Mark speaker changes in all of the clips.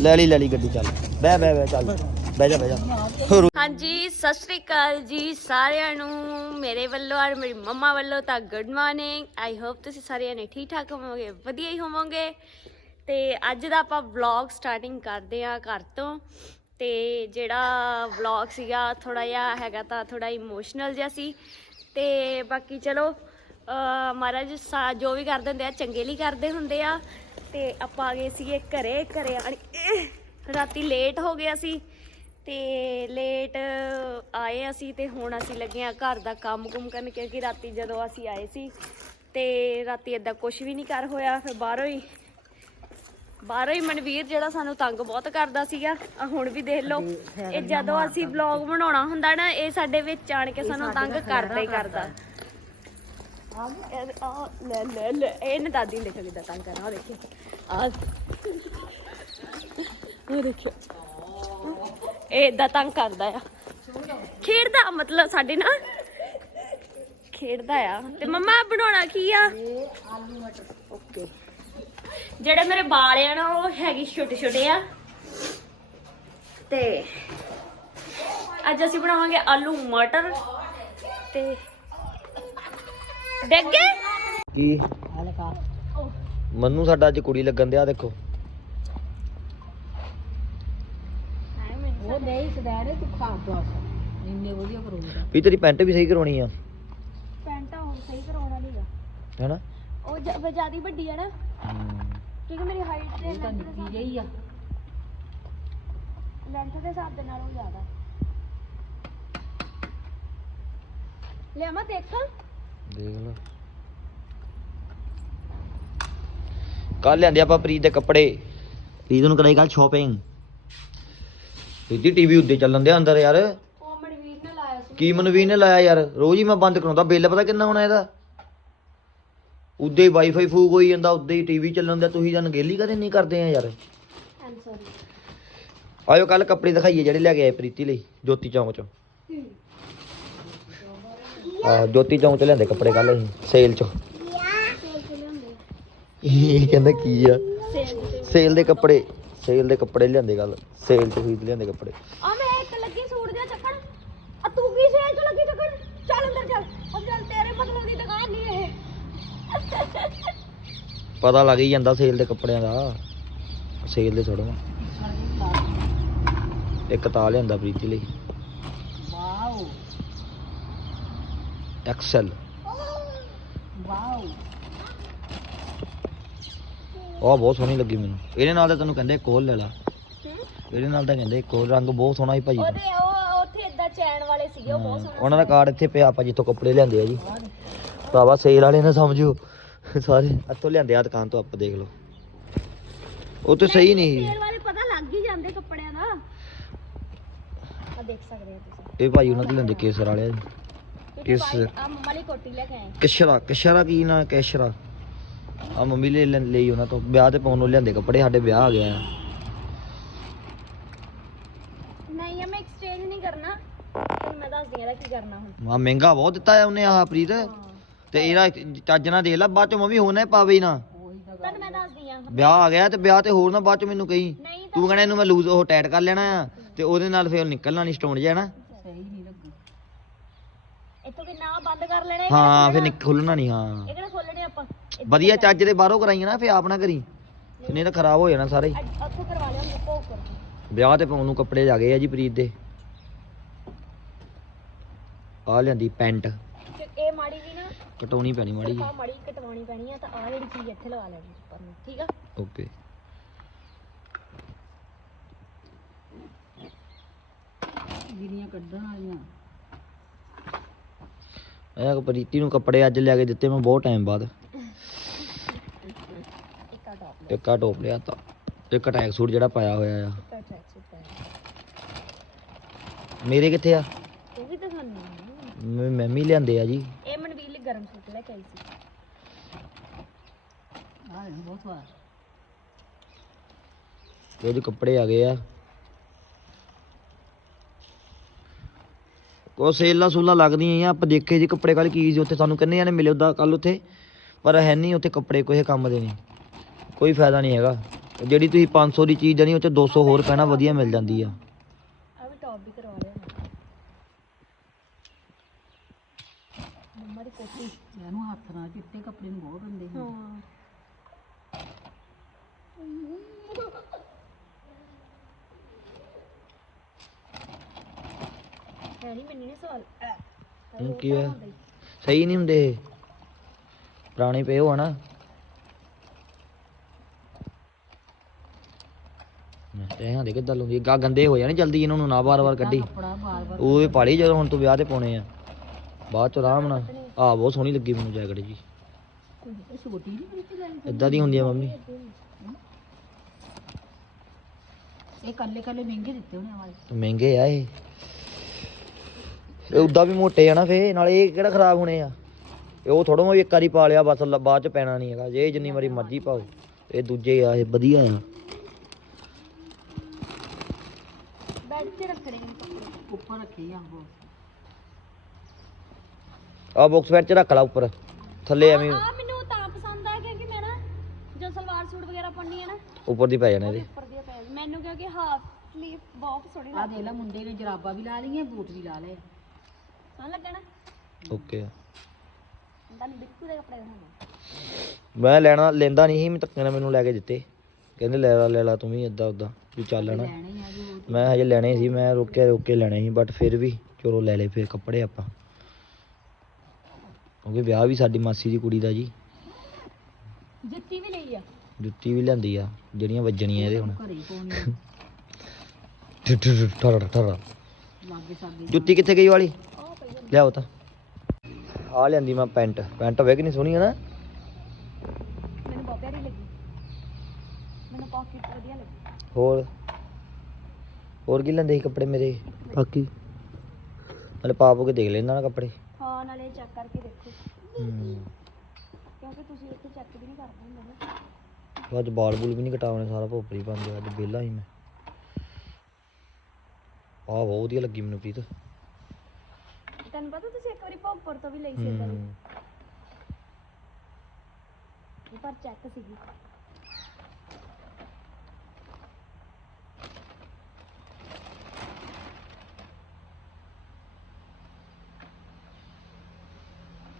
Speaker 1: ਲੈ ਲਈ ਲੈ ਲਈ ਗੱਡੀ, ਚੱਲ। ਬਹਿ ਬਹਿ ਬਹਿ, ਚੱਲ। ਬਹਿ ਜਾ ਬਹਿ ਜਾ।
Speaker 2: ਹਾਂਜੀ, ਸਤਿ ਸ਼੍ਰੀ ਅਕਾਲ ਜੀ ਸਾਰਿਆਂ ਨੂੰ। ਮੇਰੇ ਵੱਲੋਂ ਔਰ ਮੇਰੀ ਮੰਮਾ ਵੱਲੋਂ ਤਾਂ ਗੁੱਡ ਮਾਰਨਿੰਗ ਆਈ ਹੋਪ ਤੁਸੀਂ ਸਾਰਿਆਂ ਨੇ ਠੀਕ ਠਾਕ ਹੋਵੋਗੇ, ਵਧੀਆ ਹੀ ਹੋਵੋਗੇ। ਤੇ ਅੱਜ ਦਾ ਆਪਾਂ ਵਲੌਗ ਸਟਾਰਟਿੰਗ ਕਰਦੇ ਆ ਘਰ ਤੋਂ। ਤੇ ਜਿਹੜਾ ਵਲੌਗ ਸੀਗਾ ਥੋੜਾ ਜਿਹਾ ਹੈਗਾ ਤਾਂ ਥੋੜਾ ਇਮੋਸ਼ਨਲ ਜਿਹਾ ਸੀ। ਤੇ ਬਾਕੀ ਚਲੋ ਮਹਾਰਾਜ ਸਾ- ਜੋ ਵੀ ਕਰਦੇ ਹੁੰਦੇ ਆ, ਚੰਗੇ ਲਈ ਕਰਦੇ ਹੁੰਦੇ ਆ। ਤੇ ਆਪਾਂ ਆ ਗਏ ਸੀਗੇ ਘਰੇ ਘਰੇ ਆਣ ਰਾਤੀ ਲੇਟ ਹੋ ਗਿਆ ਸੀ ਤੇ ਲੇਟ ਆਏ ਅਸੀਂ ਤੇ ਹੁਣ ਅਸੀਂ ਲੱਗੇ ਆ ਘਰ ਦਾ ਕੰਮ ਕੁਮ ਕਰਨ ਕਿਉਂਕਿ ਰਾਤੀ ਜਦੋਂ ਅਸੀਂ ਆਏ ਸੀ ਤੇ ਰਾਤੀ ਏਦਾਂ ਕੁਝ ਵੀ ਨਹੀਂ ਕਰ ਹੋਇਆ ਫਿਰ ਬਾਹਰੋਂ ਹੀ ਬਾਹਰੋਂ ਹੀ ਮਨਵੀਰ ਜਿਹੜਾ ਸਾਨੂੰ ਤੰਗ ਬਹੁਤ ਕਰਦਾ ਸੀਗਾ ਆ ਹੁਣ ਵੀ ਦੇਖ ਲਓ ਇਹ ਜਦੋਂ ਅਸੀਂ ਵਲੌਗ ਬਣਾਉਣਾ ਹੁੰਦਾ ਨਾ ਇਹ ਸਾਡੇ ਵਿੱਚ ਆਣ ਕੇ ਸਾਨੂੰ ਤੰਗ ਕਰਦਾ ਹੀ ਕਰਦਾ। ਆ ਲੈ ਲੈ ਲੈ ਇਹਨੇ ਦਾਦੀ ਨੇ ਦੇਖੋ ਤੰਗ ਕਰਨਾ ਉਹ ਦੇਖਿਓ। ਆ ਉਹ ਦੇਖਿਓ। ਇਹ ਇਦਾਂ ਤੰਗ ਕਰਦਾ ਆ। ਖੇਡਦਾ ਮਤਲਬ ਸਾਡੇ ਨਾਲ। ਖੇਡਦਾ ਆ। ਤੇ ਮੰਮਾ, ਬਣਾਉਣਾ ਕੀ ਆ? ਆਲੂ ਮਟਰ ਓਕੇ ਜਿਹੜੇ ਮੇਰੇ ਵਾਲ ਆ ਨਾ, ਉਹ ਹੈਗੇ ਛੋਟੇ ਛੋਟੇ ਆ। ਤੇ ਅੱਜ ਅਸੀਂ ਬਣਾਵਾਂਗੇ ਆਲੂ ਮਟਰ। ਤੇ ਡਿੱਗ ਗਏ?
Speaker 1: ਕੀ? ਮੰਨੂ ਸਾਡਾ ਅੱਜ ਕੁੜੀ ਲੱਗਣ ਦਿਆ ਦੇਖੋ।
Speaker 3: ਉਹ ਨਹੀਂ ਸਦਾਰੇ ਤੂੰ ਖਾ ਬਸ ਇੰਨੇ ਵਧੀਆ ਕਰੂੰਗਾ
Speaker 1: ਵੀ ਤੇਰੀ ਪੈਂਟ ਵੀ ਸਹੀ ਕਰਾਉਣੀ ਆ।
Speaker 2: ਪੈਂਟਾ ਹੁਣ ਸਹੀ ਕਰਾਉਣਾ ਨਹੀਂਗਾ
Speaker 1: ਹੈਨਾ?
Speaker 2: ਉਹ ਜ਼ਿਆਦਾ ਵੱਡੀ ਆ ਨਾ। ਕਿਉਂਕਿ ਮੇਰੀ ਹਾਈਟ ਤੇ
Speaker 3: ਇਹ ਤਾਂ ਨਿੱਕੀ ਜਿਹੀ ਆ।
Speaker 2: ਲੈਂਥ ਦੇ ਹਿਸਾਬ ਦੇ ਨਾਲ ਉਹ ਜ਼ਿਆਦਾ। ਲੈ ਮੈਂ ਦੇਖਾਂ।
Speaker 1: ਦੇਖ ਲਓ ਕੱਲ ਲਿਆਂਦੇ ਆਪਾਂ ਪ੍ਰੀਤ ਦੇ ਕੱਪੜੇ। ਪ੍ਰੀਤ ਨੂੰ ਕਰਾਈ ਕੱਲ ਸ਼ਾਪਿੰਗ ਪ੍ਰੀਤੀ ਟੀਵੀ ਉੱਤੇ ਚੱਲਣ ਦੇ ਅੰਦਰ ਯਾਰ।
Speaker 2: ਉਹ ਮਨਵੀਰ ਨੇ ਲਾਇਆ ਸੀ।
Speaker 1: ਕੀ ਮਨਵੀਰ ਨੇ ਲਾਇਆ ਯਾਰ? ਰੋਜ਼ ਹੀ ਮੈਂ ਬੰਦ ਕਰਾਉਂਦਾ ਬਿੱਲ ਪਤਾ ਕਿੰਨਾ ਹੋਣਾ ਇਹਦਾ? ਉੱਦੇ ਹੀ ਵਾਈਫਾਈ ਫੂਕ ਹੋਈ ਜਾਂਦਾ ਉੱਦੇ ਹੀ ਟੀਵੀ ਚੱਲਣ ਦਿਆ ਤੁਸੀਂ ਜਨ ਗੇਲੀ ਕਦੇ ਨਹੀਂ ਕਰਦੇ ਆ ਯਾਰ? ਆਇਓ ਕੱਲ ਕੱਪੜੇ ਦਿਖਾਈਏ ਜਿਹੜੇ ਲੈ ਕੇ ਆਏ ਪ੍ਰੀਤੀ ਲਈ ਜੋਤੀ ਚੌਂਕ ਚੋਂ। ਜੋਤੀ ਚੌਂਕ ਚ ਲਿਆਂਦੇ ਕੱਪੜੇ ਕੱਲ ਅਸੀਂ ਸੇਲ ਚੋਂ।
Speaker 2: ਤੇ
Speaker 1: ਇਹ ਕਹਿੰਦਾ ਕੀ ਆ?
Speaker 2: ਸੇਲ ਤੇ
Speaker 1: ਦੇ ਕੱਪੜੇ ਸੇਲ ਦੇ ਕੱਪੜੇ ਲਿਆਂਦੇ ਕੱਲ ਸੇਲ ਚ ਖਰੀਦ ਲਿਆਂਦੇ ਕੱਪੜੇ।
Speaker 2: ਆ ਮੈਂ ਇੱਕ ਲੱਗੀ ਸੂਟ ਜਿਹਾ ਚੱਕਣ ਆ ਤੂੰ ਕੀ ਸੇਲ ਚ ਲੱਗੀ ਚੱਕਣ ਚੱਲ ਅੰਦਰ ਚੱਲ। ਉਹ ਚੱਲ ਤੇਰੇ ਮਤਲਬ ਦੀ ਦੁਕਾਨ ਨਹੀਂ ਇਹ।
Speaker 1: ਪਤਾ ਲੱਗ ਹੀ ਜਾਂਦਾ ਸੇਲ ਦੇ ਕੱਪੜਿਆਂ ਦਾ। ਸੇਲ ਦੇ ਥੋੜਾ ਇੱਕ ਤਾਂ ਲਿਆਂਦਾ ਪ੍ਰੀਤੀ ਲਈ
Speaker 3: ਵਾਓ
Speaker 1: ਐਕਸਲ
Speaker 3: ਵਾਓ
Speaker 1: ਉਹ ਬਹੁਤ ਸੋਹਣੀ ਲੱਗੀ ਮੈਨੂੰ। ਇਹਦੇ ਨਾਲ ਤਾਂ ਤੈਨੂੰ ਕਹਿੰਦੇ ਹੋਰ ਲੈ ਲਾ। ਇਹਦੇ ਨਾਲ ਤਾਂ ਕਹਿੰਦੇ ਹੋਰ ਰੰਗ ਬਹੁਤ ਸੋਹਣਾ ਸੀ ਭਾਜੀ। ਦਾ
Speaker 2: ਉਹਦੇ ਉਹ ਉੱਥੇ ਇਦਾਂ ਚੈਨ ਵਾਲੇ ਸੀਗੇ ਉਹ ਬਹੁਤ ਸੋਹਣੇ
Speaker 1: ਉਹਨਾਂ ਦਾ ਕਾਰਡ ਇੱਥੇ ਪਿਆ ਆਪਾਂ ਜਿੱਥੋਂ ਕੱਪੜੇ ਲਿਆਂਦੇ ਆ ਜੀ। ਭਰਾਵਾ ਸੇਲ ਵਾਲੇ ਨਾ ਸਮਝੋ। ਸਾਰੇ ਇੱਥੋਂ ਲਿਆਂਦੇ ਆ ਦੁਕਾਨ ਤੋਂ ਆਪਾਂ ਦੇਖ ਲਓ। ਉਹ ਤਾਂ ਸਹੀ ਨਹੀਂ।
Speaker 2: ਸੇਲ ਵਾਲੇ ਪਤਾ ਲੱਗ ਹੀ ਜਾਂਦੇ ਕੱਪੜਿਆਂ ਦਾ। ਆ ਦੇਖ ਸਕਦੇ ਆ ਤੁਸੀਂ।
Speaker 1: ਇਹ ਭਾਈ ਉਹਨਾਂ ਤੋਂ ਲੈਂਦੇ ਕੇਸਰ ਵਾਲੇ ਆ ਜੀ। ਇਸ-
Speaker 2: ਆ ਮੰਮਾ ਲਈ ਕੋਟੀ ਲੈ ਕੇ ਆਏ
Speaker 1: ਕਿਸ਼ਰਾ ਕਿਸ਼ਰਾ ਕੀ ਨਾ ਕਿਸ਼ਰਾ। ਆ ਮੰਮੀ ਲੈ ਲੈ- ਲਈ ਉਹਨਾਂ ਤੋਂ। ਵਿਆਹ ਤੇ ਪਾਉਣ ਨੂੰ ਲਿਆਂਦੇ ਕੱਪੜੇ ਸਾਡੇ ਵਿਆਹ ਆ ਗਿਆ ਆ।
Speaker 2: ਨਹੀਂ ਮੈਂ ਐਕਸਚੇਂਜ ਨਹੀਂ ਕਰਨਾ। ਹੁਣ ਮੈਂ ਦੱਸਦੀ ਆ ਇਹਦਾ ਕੀ ਕਰਨਾ ਹੁਣ।
Speaker 1: ਆ ਮਹਿੰਗਾ ਬਹੁਤ ਦਿੱਤਾ ਆ ਉਹਨੇ ਆਹ ਪ੍ਰੀਤ। ਤੇ ਇਹਦਾ ਚੱਜ ਨਾਲ ਦੇਖ ਲੈ ਬਾਅਦ ਚ ਮੰਮੀ ਹੋਣਾ ਪਾਵੇ ਹੀ ਨਾ।
Speaker 2: ਤੁਹਾਨੂੰ ਮੈਂ
Speaker 1: ਵਿਆਹ ਆ ਗਿਆ ਤੇ ਵਿਆਹ ਤੇ ਹੋਰ ਨਾ ਬਾਅਦ ਚ ਮੈਨੂੰ ਕਹੀ।
Speaker 2: ਨਹੀਂ
Speaker 1: ਤੂੰ ਕਹਿਣਾ ਇਹਨੂੰ ਮੈਂ ਲੂਜ਼ ਉਹ ਟਾਈਟ ਕਰ ਲੈਣਾ ਆ ਤੇ ਉਹਦੇ ਨਾਲ ਫਿਰ ਨਿਕਲਣਾ ਨਹੀਂ ਸਟੋਨ ਜਿਹਾ ਨਾ।
Speaker 3: ਸਹੀ ਨਹੀਂ ਲੱਗੀ
Speaker 2: ਇੱਥੋਂ ਕਿੰਨਾ ਬੰਦ ਕਰ ਲੈਣਾ
Speaker 1: ਹਾਂ ਫਿਰ ਨਿਕ ਖੁੱਲਣਾ ਨਹੀਂ ਹਾਂ।
Speaker 2: ਇਹ ਕਿਹੜਾ ਖੋਲਣੇ ਆਪਾਂ? ਇੱਥੇ
Speaker 1: ਵਧੀਆ ਚੱਜ ਦੇ ਬਾਹਰੋਂ ਕਰਾਈਆਂ ਨਾ ਫਿਰ ਆਪ ਨਾ ਕਰੀ। ਨਹੀਂ। ਤਾਂ ਖਰਾਬ ਹੋ ਜਾਣਾ ਸਾਰੇ।
Speaker 2: ਕਰਵਾ ਲਿਆ ਭੋਗ ਕਰ
Speaker 1: ਵਿਆਹ ਤੇ ਪਾਉਣ ਨੂੰ ਕੱਪੜੇ ਆ ਗਏ ਆ ਜੀ ਪ੍ਰੀਤ ਦੇ। ਆ ਲਿਆਂਦੀ ਪੈਂਟ।
Speaker 2: ਇਹ ਮਾੜੀ ਵੀ ਨਾ
Speaker 1: ਕਟਾਉਣੀ ਪੈਣੀ ਮਾੜੀ
Speaker 2: ਆ ਮਾੜੀ ਕਟਵਾਉਣੀ ਪੈਣੀ ਆ ਤਾਂ ਆਹ ਜਿਹੜੀ ਚੀਜ਼ ਇੱਥੇ ਲਗਾ ਲੈਣੀ ਉੱਪਰ ਨੂੰ ਠੀਕ ਆ?
Speaker 1: ਓਕੇ।
Speaker 3: ਗਿਰੀਆਂ ਕੱਢਣ ਵਾਲੀਆਂ।
Speaker 1: ਇਹ ਪ੍ਰੀਤੀ ਨੂੰ ਕੱਪੜੇ ਅੱਜ ਲਿਆ ਕੇ ਦਿੱਤੇ ਮੈਂ ਬਹੁਤ ਟਾਈਮ ਬਾਅਦ।
Speaker 2: ਇੱਕ ਆ ਟੌਪ
Speaker 1: ਲਿਆ। ਤਾਂ। ਇੱਕ ਟੈਕ ਸੂਟ ਜਿਹੜਾ ਪਾਇਆ ਹੋਇਆ ਆ। ਮੇਰੇ ਕਿੱਥੇ ਆ?
Speaker 2: ਉਹ ਵੀ ਤਾਂ ਸਾਨੂੰ
Speaker 1: ਮੈਂ ਮੈਂ ਵੀ ਲਿਆਂਦੇ ਆ ਜੀ।
Speaker 2: ਇਹ ਮਨਵੀਰ ਲਈ ਗਰਮ ਸੂਟ ਲੈ ਕੇ ਆਈ ਸੀ।
Speaker 3: ਆਹ ਬਹੁਤ ਵਾਰ।
Speaker 1: ਕੁਝ ਕੱਪੜੇ ਆ ਗਏ ਆ। ਉਹ ਸੇਲਾਂ ਸੂਲਾਂ ਲੱਗਦੀਆਂ ਆ। ਆਪਾਂ ਦੇਖੇ ਜੀ ਕੱਪੜੇ ਕੱਲ ਕੀ ਸੀ ਉੱਥੇ ਸਾਨੂੰ ਕਿੰਨੇ ਜਾਣੇ ਮਿਲੇ ਉਹਦਾ ਕੱਲ ਉੱਥੇ ਪਰ ਹੈ ਨਹੀਂ ਉੱਥੇ ਕੱਪੜੇ ਕੋਈ ਕੰਮ ਦੇ ਨਹੀਂ। ਕੋਈ ਫਾਇਦਾ ਨਹੀਂ ਹੈਗਾ। ਜਿਹੜੀ ਤੁਸੀਂ 500 ਦੀ ਚੀਜ਼ ਦੇਣੀ ਉਹ ਚ 200 ਹੋਰ ਪੈਣਾ ਵਧੀਆ ਮਿਲ ਜਾਂਦੀ ਆ।
Speaker 2: ਆ ਵੀ ਟੌਪ ਵੀ ਕਰਵਾ ਲਿਆ ਮੰਮਾ ਦੀ ਕੋਟੀ
Speaker 3: ਇਹਨੂੰ ਹੱਥ ਨਾਲ ਚਿੱਟੇ ਕੱਪੜੇ ਨੂੰ ਬਹੁਤ ਗੰਦੇ ਹੁੰਦੇ
Speaker 2: ਹਾਂ। ਹੈ ਨਹੀਂ ਮੈਨੂੰ ਨਹੀਂ ਸਵਾਲ।
Speaker 1: ਹੁਣ ਕੀ ਹੋਇਆ ਸਹੀ ਨਹੀਂ ਹੁੰਦੇ ਇਹ। ਪੁਰਾਣੇ ਪਏ ਹੋ ਨਾ ਤੇ ਹਾਂ ਦੇ ਕਿੱਦਾਂ ਲੁੰਦੀ ਗਾ ਗੰਦੇ ਹੋ ਜਾਣੇ ਜਲਦੀ ਇਹਨਾਂ ਨੂੰ ਨਾ ਵਾਰ-ਵਾਰ ਕੱਢੀ।
Speaker 3: ਕੱਪੜਾ ਬਾਰ ਬਾਰ
Speaker 1: ਉਹ ਇਹ ਪਾਲੀ ਜਦੋਂ ਹੁਣ ਤੂੰ ਵਿਆਹ ਤੇ ਪਾਉਣੇ ਆ। ਬਾਅਦ ਚ ਆਰਾਮ ਨਾਲ। ਆ ਬਹੁਤ ਸੋਹਣੀ ਲੱਗੀ ਮੈਨੂੰ ਜੈਕਟ ਜੀ।
Speaker 3: ਇਹ ਛੋਟੀ ਨਹੀਂ ਬਿਲਕੁਲ ਲੈਣੀ
Speaker 1: ਇਦਾਂ ਦੀ ਹੁੰਦੀ ਆ ਮੰਮੀ।
Speaker 3: ਇਹ ਕੱਲੇ ਕੱਲੇ ਮਹਿੰਗੇ ਦਿੱਤੇ ਹੋਣੇ ਵਾਲੇ।
Speaker 1: ਮਹਿੰਗੇ ਆ ਇਹ। ਇਹ ਉਦਾਂ ਵੀ ਮੋਟੇ ਆ ਨਾ ਫੇ ਨਾਲੇ ਇਹ ਕਿਹੜਾ ਖਰਾਬ ਹੋਣੇ ਆ? ਇਹ ਉਹ ਥੋੜਾ ਮੈਂ ਇੱਕ ਵਾਰੀ ਪਾ ਲਿਆ ਬਸ ਲ- ਬਾਅਦ ਚ ਪੈਣਾ ਨਹੀਂ ਹੈਗਾ ਜੇ ਜਿੰਨੀ ਵਾਰੀ ਮਰਜ਼ੀ ਪਾਓ। ਇਹ ਦੂਜੇ ਆ ਇਹ ਵਧੀਆ ਆ।
Speaker 2: ਬੈੱਡ ਤੇ ਰੱਖਣੇ ਨੇ ਕੱਪੜੇ।
Speaker 3: ਉੱਪਰ ਰੱਖੇ ਆ ਉਹ
Speaker 1: ਆ ਬਾਕਸ ਚ ਰੱਖ ਲਾ ਉੱਪਰ ਥੱਲੇ ਐਵੇਂ।
Speaker 2: ਆ ਮੈਨੂੰ ਤਾਂ ਪਸੰਦ ਆ ਕਿਉਂਕਿ ਮੈਂ ਨਾ ਜੋ ਸਲਵਾਰ ਸੂਟ ਵਗੈਰਾ ਪਾਉਣੀ ਹੈ ਨਾ
Speaker 1: ਉੱਪਰ ਦੀ ਪੈ ਜਾਣੇ ਇਹਦੇ।
Speaker 2: ਉੱਪਰ ਦੀ ਪੈ ਮੈਨੂੰ ਕਿਉਂਕਿ ਹਾਫ ਸਲੀਵ ਬਹੁਤ ਸੋਹਣੀ
Speaker 3: ਆ ਦੇਖ ਲੈ ਮੁੰਡੇ ਨੇ ਜਰਾਬਾਂ ਵੀ ਲਾ ਲਈਆਂ ਬੂਟ ਵੀ ਲਾ ਲਏ।
Speaker 2: ਸੋਹਣਾ ਲੱਗਣਾ
Speaker 1: ਓਕੇ।
Speaker 2: ਤੁਹਾਨੂੰ ਬਿੱਕੂ ਦੇ ਕੱਪੜੇ ਦਿਖਾਉਣੇ
Speaker 1: ਮੈਂ ਲੈਣਾ ਲੈਂਦਾ ਨਹੀਂ ਸੀ ਮੈਂ ਧੱਕੇ ਨਾਲ ਮੈਨੂੰ ਲੈ ਕੇ ਦਿੱਤੇ। ਕਹਿੰਦੇ ਲੈ ਲਾ ਲੈ ਲਾ ਤੂੰ ਵੀ ਏਦਾਂ ਉਦਾਂ ਵੀ ਚੱਲ ਲੈਣਾ
Speaker 3: ਲੈਣੇ ਆ ਜੀ ਉਹ
Speaker 1: ਮੈਂ ਹਜੇ ਲੈਣੇ ਸੀ ਮੈਂ ਰੋਕਿਆ ਰੋਕੇ ਲੈਣੇ ਸੀ ਬਟ ਫਿਰ ਵੀ ਚਲੋ ਲੈ ਲਏ ਫਿਰ ਕੱਪੜੇ ਆਪਾਂ। ਕਿਉਂਕਿ ਵਿਆਹ ਵੀ ਸਾਡੀ ਮਾਸੀ ਦੀ ਕੁੜੀ ਦਾ ਜੀ।
Speaker 2: ਜੁੱਤੀ ਵੀ ਲਈ ਆ।
Speaker 1: ਜੁੱਤੀ ਵੀ ਲਿਆਂਦੀ ਆ ਜਿਹੜੀਆਂ ਵੱਜਣੀਆਂ ਇਹਦੇ ਹੁਣ।
Speaker 3: ਘਰੇ ਹੀ ਪਾਉਣੀ
Speaker 1: ਠਰ ਠਰ
Speaker 3: ਲਾਗੇ ਸਾਗੇ
Speaker 1: ਜੁੱਤੀ ਕਿੱਥੇ ਗਈ ਵਾਲੀ। ਲਿਆਓ ਤਾਂ। ਆ ਲਿਆਂਦੀ ਮੈਂ ਪੈਂਟ। ਪੈਂਟ ਹੋਵੇ ਕਿ ਨਹੀਂ ਸੋਹਣੀ ਹੈ ਨਾ?
Speaker 2: ਮੈਨੂੰ ਬਹੁਤ ਪਿਆਰੀ ਲੱਗੀ। ਮੈਨੂੰ ਪਾਕਿਟ ਵਧੀਆ ਲੱਗੀ।
Speaker 1: ਹੋਰ? ਹੋਰ ਕੀ ਲੈਂਦੇ ਸੀ ਕੱਪੜੇ ਮੇਰੇ? ਬਾਕੀ। ਹਲੇ ਪਾਪ ਕੇ ਦੇਖ ਲੈਂਦਾ ਨਾ ਕੱਪੜੇ।
Speaker 2: ਹਾਂ ਨਾਲੇ ਚੈੱਕ ਕਰਕੇ ਦੇਖੋ।
Speaker 1: ਹੂੰ।
Speaker 2: ਕਿਉਂਕਿ ਤੁਸੀਂ ਇੱਥੇ ਚੈੱਕ ਵੀ ਨਹੀਂ ਕਰਦੇ ਹੁੰਦੇ ਨਾ।
Speaker 1: ਅੱਜ ਬਾਲ ਬੂਲ ਵੀ ਨਹੀਂ ਕਟਾਉਣੇ ਸਾਰਾ ਭੋਪਰੀ ਪਾਉਂਦੇ ਅੱਜ ਵਿਹਲਾ ਸੀ ਮੈਂ। ਆਹ ਬਹੁਤ ਵਧੀਆ ਲੱਗੀ ਮੈਨੂੰ ਪ੍ਰੀਤ।
Speaker 2: ਤੈਨੂੰ ਪਤਾ ਤੁਸੀਂ ਇੱਕ ਵਾਰੀ ਭੋਗਪੁਰ ਤੋਂ ਵੀ ਲਈ ਸੀ ਇਦਾਂ ਦੀ
Speaker 1: ਹੂੰ।
Speaker 2: ਇਹ ਪਰ ਚੈੱਕ ਸੀਗੀ।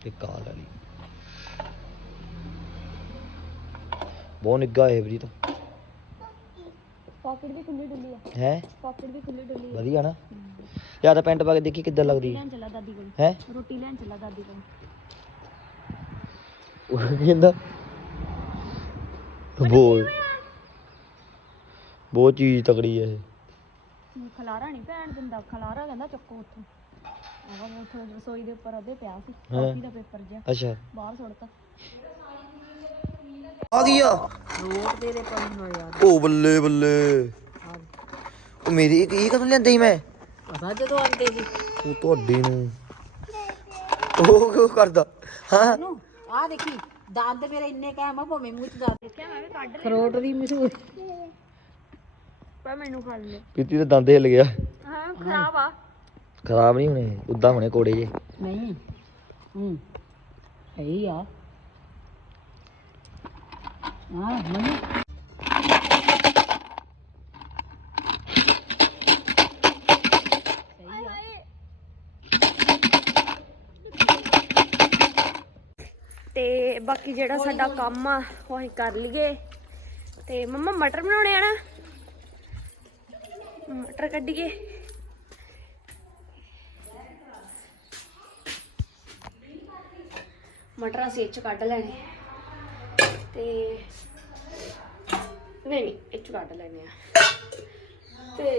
Speaker 1: ਤੇ ਕਾਲ ਵਾਲੀ। ਬਹੁਤ ਨਿੱਗਾ ਹੈ ਪ੍ਰੀਤ
Speaker 2: ਪਾਕਿਟ ਵੀ ਖੁੱਲੀ ਡੁੱਲੀ ਆ।
Speaker 1: ਹੈ?
Speaker 2: ਪਾਕਿਟ ਵੀ ਖੁੱਲੀ ਡੁੱਲੀ ਆ।
Speaker 1: ਵਧੀਆ ਨਾ? ਤਾਂ ਪੈਂਟ ਪਾ ਕੇ ਦੇਖੀ ਕਿੱਦਾਂ ਲੱਗਦੀ?
Speaker 2: ਲੈਣ ਚੱਲਾ ਦਾਦੀ ਕੋਲ।
Speaker 1: ਹੈ?
Speaker 2: ਰੋਟੀ ਲੈਣ ਚੱਲਾ ਦਾਦੀ ਕੋਲ।
Speaker 1: ਉਹ ਕਹਿੰਦਾ ਬਹੁਤ ਬਹੁਤ ਚੀਜ਼ ਤਕੜੀ ਹੈ ਇਹ।
Speaker 2: ਖਲਾਰਾ ਨਹੀਂ ਭੈਣ ਦਿੰਦਾ। ਖਲਾਰਾ ਕਹਿੰਦਾ ਚੱਕੋ ਉੱਥੋਂ। ਆਹ ਉੱਥੇ ਰਸੋਈ ਦੇ ਉੱਪਰ ਉਹਦੇ ਪਿਆ ਸੀ। ਕਾਫੀ ਦਾ ਪੇਪਰ ਜਿਹਾ।
Speaker 1: ਅੱਛਾ।
Speaker 2: ਬਾਹਰ ਸੁੱਟਤਾ
Speaker 1: ਆ ਗਿਆ
Speaker 3: ਰੋਟ ਦੇ ਦੇ ਪੰਜ ਨੋ ਯਾਰ
Speaker 1: ਉਹ ਬੱਲੇ ਬੱਲੇ। ਉਹ ਮੇਰੀ ਇਹ ਇਹ ਕਦੋਂ ਲਿਆਂਦੇ ਸੀ ਮੈਂ?
Speaker 3: ਪਤਾ ਜਦੋਂ ਆਂਦੇ ਸੀ।
Speaker 1: ਉਹ ਤੁਹਾਡੀ ਨੂੰ। ਉਹ ਕਿਉਂ ਕਰਦਾ? ਹਾਂ।
Speaker 3: ਨੂੰ ਆ ਦੇਖੀ ਦੰਦ ਮੇਰੇ ਇੰਨੇ ਕਾਇਮ ਆ ਭਾਵੇਂ ਮੂੰਹ ਚ ਦੰਦ
Speaker 2: ਦੇਖਿਆ ਮੈਂ ਕੱਢ
Speaker 3: ਖਰੋਟ ਦੀ ਮਸ਼ਹੂਰ।
Speaker 2: ਪਰ ਮੈਨੂੰ ਖਾ ਲੈ
Speaker 1: ਪੀਤੀ ਤੇ ਦੰਦ ਹਿੱਲ ਗਿਆ।
Speaker 2: ਹਾਂ ਖਰਾਬ ਆ।
Speaker 1: ਖਰਾਬ ਨਹੀਂ ਹੋਣੇ ਉਦਾਂ ਹੋਣੇ ਕੋੜੇ ਜੇ।
Speaker 3: ਨਹੀਂ। ਹੂੰ। ਸਹੀ ਆ। ਹਾਂ ਮੰਨੀ
Speaker 2: ਤੇ ਬਾਕੀ ਜਿਹੜਾ ਸਾਡਾ ਕੰਮ ਆ, ਉਹ ਅਸੀਂ ਕਰ ਲਈਏ। ਤੇ ਮੰਮਾ, ਮਟਰ ਬਣਾਉਣੇ ਆ ਨਾ? ਮਟਰ ਕੱਢੀਏ। ਮਟਰ ਅਸੀਂ ਇਹ ਚ ਕੱਢ ਲੈਣੇ। ਤੇ ਨਹੀਂ ਨਹੀਂ, ਇਹ ਕੱਢ ਲੈਣੇ ਆ। ਤੇ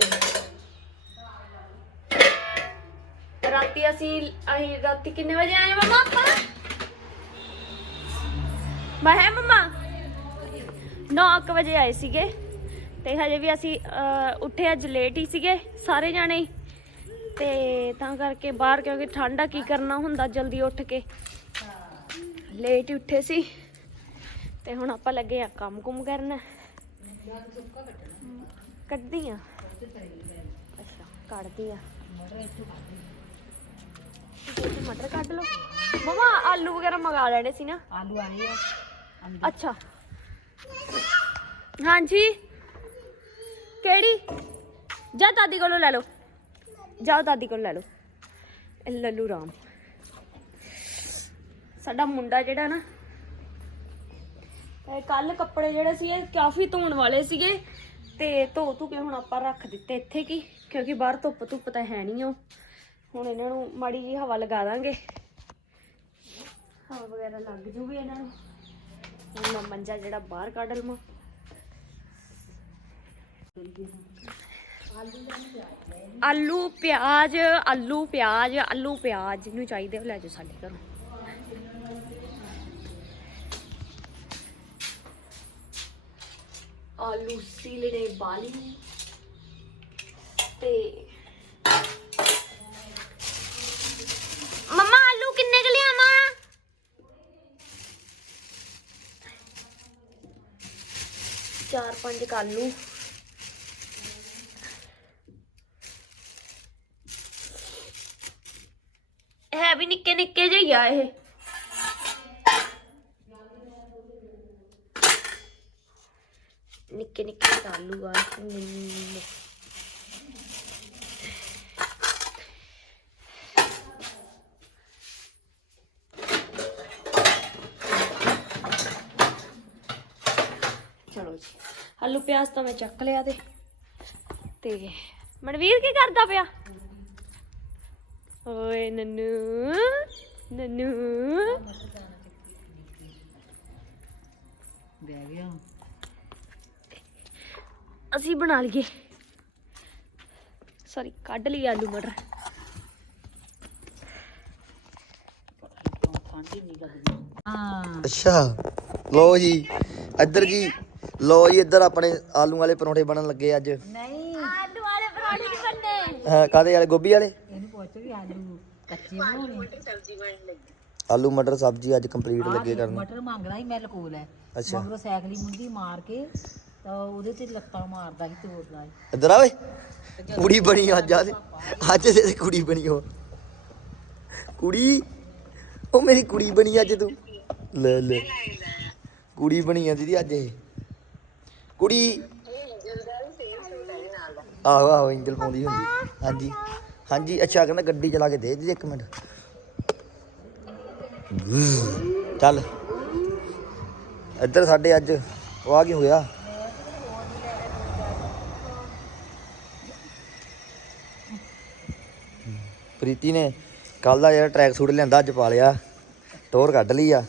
Speaker 2: ਰਾਤੀ ਅਸੀਂ ਅਸੀਂ ਰਾਤੀ ਕਿੰਨੇ ਵਜੇ ਆਏ ਮਮਾ ਆਪਾਂ? ਮੈਂ ਹੈ ਮਮਾ 9:00 ਵਜੇ ਆਏ ਸੀਗੇ ਤੇ ਹਜੇ ਵੀ ਅਸੀਂ ਉੱਠੇ ਅੱਜ ਲੇਟ ਹੀ ਸੀਗੇ ਸਾਰੇ ਜਾਣੇ। ਹੀ। ਤੇ ਤਾਂ ਕਰਕੇ ਬਾਹਰ ਕਿਉਂਕਿ ਠੰਡਾ ਕੀ ਕਰਨਾ ਹੁੰਦਾ ਜਲਦੀ ਉੱਠ ਕੇ। ਲੇਟ ਹੀ ਉੱਠੇ ਸੀ। ਤੇ ਹੁਣ ਆਪਾਂ ਲੱਗੇ ਆ ਕੰਮ ਕੁਮ ਕਰਨ। ਕੱਢਦੀ ਆ। ਅੱਛਾ ਕੱਢਦੀ ਆ। ਮਟਰ ਕੱਢ ਲਓ। ਮਮਾ ਆਲੂ ਵਗੈਰਾ ਮੰਗਾ ਲੈਣੇ ਸੀ ਨਾ।
Speaker 3: ਆਲੂ ਆਏ ਆ।
Speaker 2: ਅੱਛਾ। ਹਾਂਜੀ। ਕਿਹੜੀ? ਜਾ ਦਾਦੀ ਕੋਲੋਂ ਲੈ ਲਓ। ਜਾਓ ਦਾਦੀ ਕੋਲੋਂ ਲੈ ਲਓ। ਲੱਲੂ ਰਾਮ। ਸਾਡਾ ਮੁੰਡਾ ਜਿਹੜਾ ਨਾ ਕੱਲ ਕੱਪੜੇ ਜਿਹੜੇ ਸੀ, ਇਹ ਕਾਫੀ ਧੋਣ ਵਾਲੇ ਸੀਗੇ। ਤੇ ਧੋ ਧੂ ਕੇ ਹੁਣ ਆਪਾਂ ਰੱਖ ਦਿੱਤੇ ਇੱਥੇ ਕੀ, ਕਿਉਂਕਿ ਬਾਹਰ ਧੁੱਪ ਧੁੱਪ ਤਾਂ ਹੈ ਨਹੀਂ ਉਹ। ਹੁਣ ਇਹਨਾਂ ਨੂੰ ਮਾੜੀ ਜੀ ਹਵਾ ਲਗਾ ਦਾਂਗੇ। ਹਵਾ ਵਗੈਰਾ ਲੱਗ ਜੂਗੀ ਇਹਨਾਂ ਨੂੰ। ਹੁਣ ਮੈਂ ਮੰਜਾ ਜਿਹੜਾ ਬਾਹਰ ਕੱਢ ਲਵਾਂ। ਆਲੂ ਪਿਆਜ਼ ਆਲੂ ਪਿਆਜ਼ ਆਲੂ ਪਿਆਜ਼ ਜਿਹਨੂੰ ਚਾਹੀਦੇ ਉਹ ਲੈ ਜਾਓ ਸਾਡੇ ਘਰੋਂ। ਆਲੂ ਸੀਲਣੇ ਬਾਲੀ ਤੇ ਮੰਮਾ ਆਲੂ ਕਿੰਨੇ ਕੁ ਲਿਆਵਾਂ? ਚਾਰ ਪੰਜ ਕੁ ਆਲੂ। ਹੈ ਵੀ ਨਿੱਕੇ ਨਿੱਕੇ ਜਿਹੇ ਆ ਇਹ। ਨਿੱਕੇ ਨਿੱਕੇ ਆਲੂ ਆ ਚਲੋ ਜੀ, ਆਲੂ ਪਿਆਜ਼ ਤਾਂ ਮੈਂ ਚੱਕ ਲਿਆ ਤੇ ਤੇ ਮਨਵੀਰ ਕੀ ਕਰਦਾ ਪਿਆ? ਓਏ ਨਨੂ ਨਨੂ।
Speaker 3: ਬਹਿ ਗਿਆ।
Speaker 2: ਅਸੀਂ ਬਣਾ ਲਈਏ। ਸੌਰੀ ਕੱਢ ਲਈ ਆਲੂ ਮਟਰ।
Speaker 3: ਠੰਡੀ ਨਹੀਂ ਲੱਗਦੀ ਹਾਂ
Speaker 1: ਅੱਛਾ ਲੋ ਜੀ ਇੱਧਰ ਜੀ ਲੋ ਜੀ ਇੱਧਰ ਆਪਣੇ ਆਲੂ ਵਾਲੇ ਪਰੌਂਠੇ ਬਣਨ ਲੱਗੇ ਅੱਜ।
Speaker 3: ਨਹੀਂ
Speaker 2: ਆਲੂ ਵਾਲੇ ਪਰੌਂਠੇ ਨਹੀਂ ਬਣਨੇ
Speaker 1: ਹਾਂ ਕਾਦੇ ਵਾਲੇ? ਗੋਭੀ ਵਾਲੇ?
Speaker 3: ਇਹਨੂੰ ਪੁੱਛ ਵੀ ਆਲੂ ਕੱਚੇ ਬਣਾਉਣੇ
Speaker 1: ਆਲੂ ਮਟਰ ਸਬਜ਼ੀ ਅੱਜ ਕੰਪਲੀਟ ਲੱਗੇ ਕਰਨ।
Speaker 3: ਮਟਰ ਮੰਗਦਾ ਸੀ ਮੈਂ ਲਕੋਲ। ਹੈ
Speaker 1: ਅੱਛਾ।
Speaker 3: ਮਗਰੋਂ ਸਾਈਕਲੀ ਮੁੰਡੀ ਮਾਰ ਕੇ ਤਾਂ ਉਹਦੇ ਤੇ ਲੱਤਾਂ ਮਾਰਦਾ ਸੀ ਤੋੜਦਾ ਸੀ
Speaker 1: ਇੱਧਰ ਆ ਓਏ। ਕੁੜੀ ਬਣੀ ਅੱਜ ਅੱਜ ਅੱਜ ਤੇ ਕੁੜੀ ਬਣੀ ਉਹ ਕੁੜੀ? ਉਹ ਮੇਰੀ ਕੁੜੀ ਬਣੀ ਅੱਜ ਤੂੰ। ਲੈ ਲੈ। ਕੁੜੀ ਬਣੀ ਆ ਦੀਦੀ ਅੱਜ ਇਹ। ਕੁੜੀ? ਆਹੋ ਆਹੋ ਇੰਜਲ ਪਾਉਂਦੀ ਹੁੰਦੀ। ਹਾਂਜੀ। ਹਾਂਜੀ ਅੱਛਾ ਕਹਿੰਦਾ ਗੱਡੀ ਚਲਾ ਕੇ ਦੇ ਦੇ ਇੱਕ ਮਿੰਟ। ਚੱਲ। ਇੱਧਰ ਸਾਡੇ ਅੱਜ। ਉਹ ਆ ਕੀ ਹੋਇਆ? ਪ੍ਰੀਤੀ ਨੇ ਕੱਲ ਦਾ ਜਿਹੜਾ ਟਰੈਕ ਸੂਟ ਲਿਆਂਦਾ ਅੱਜ ਪਾ ਲਿਆ। ਟੋਰ ਕੱਢ ਲਈ ਆ।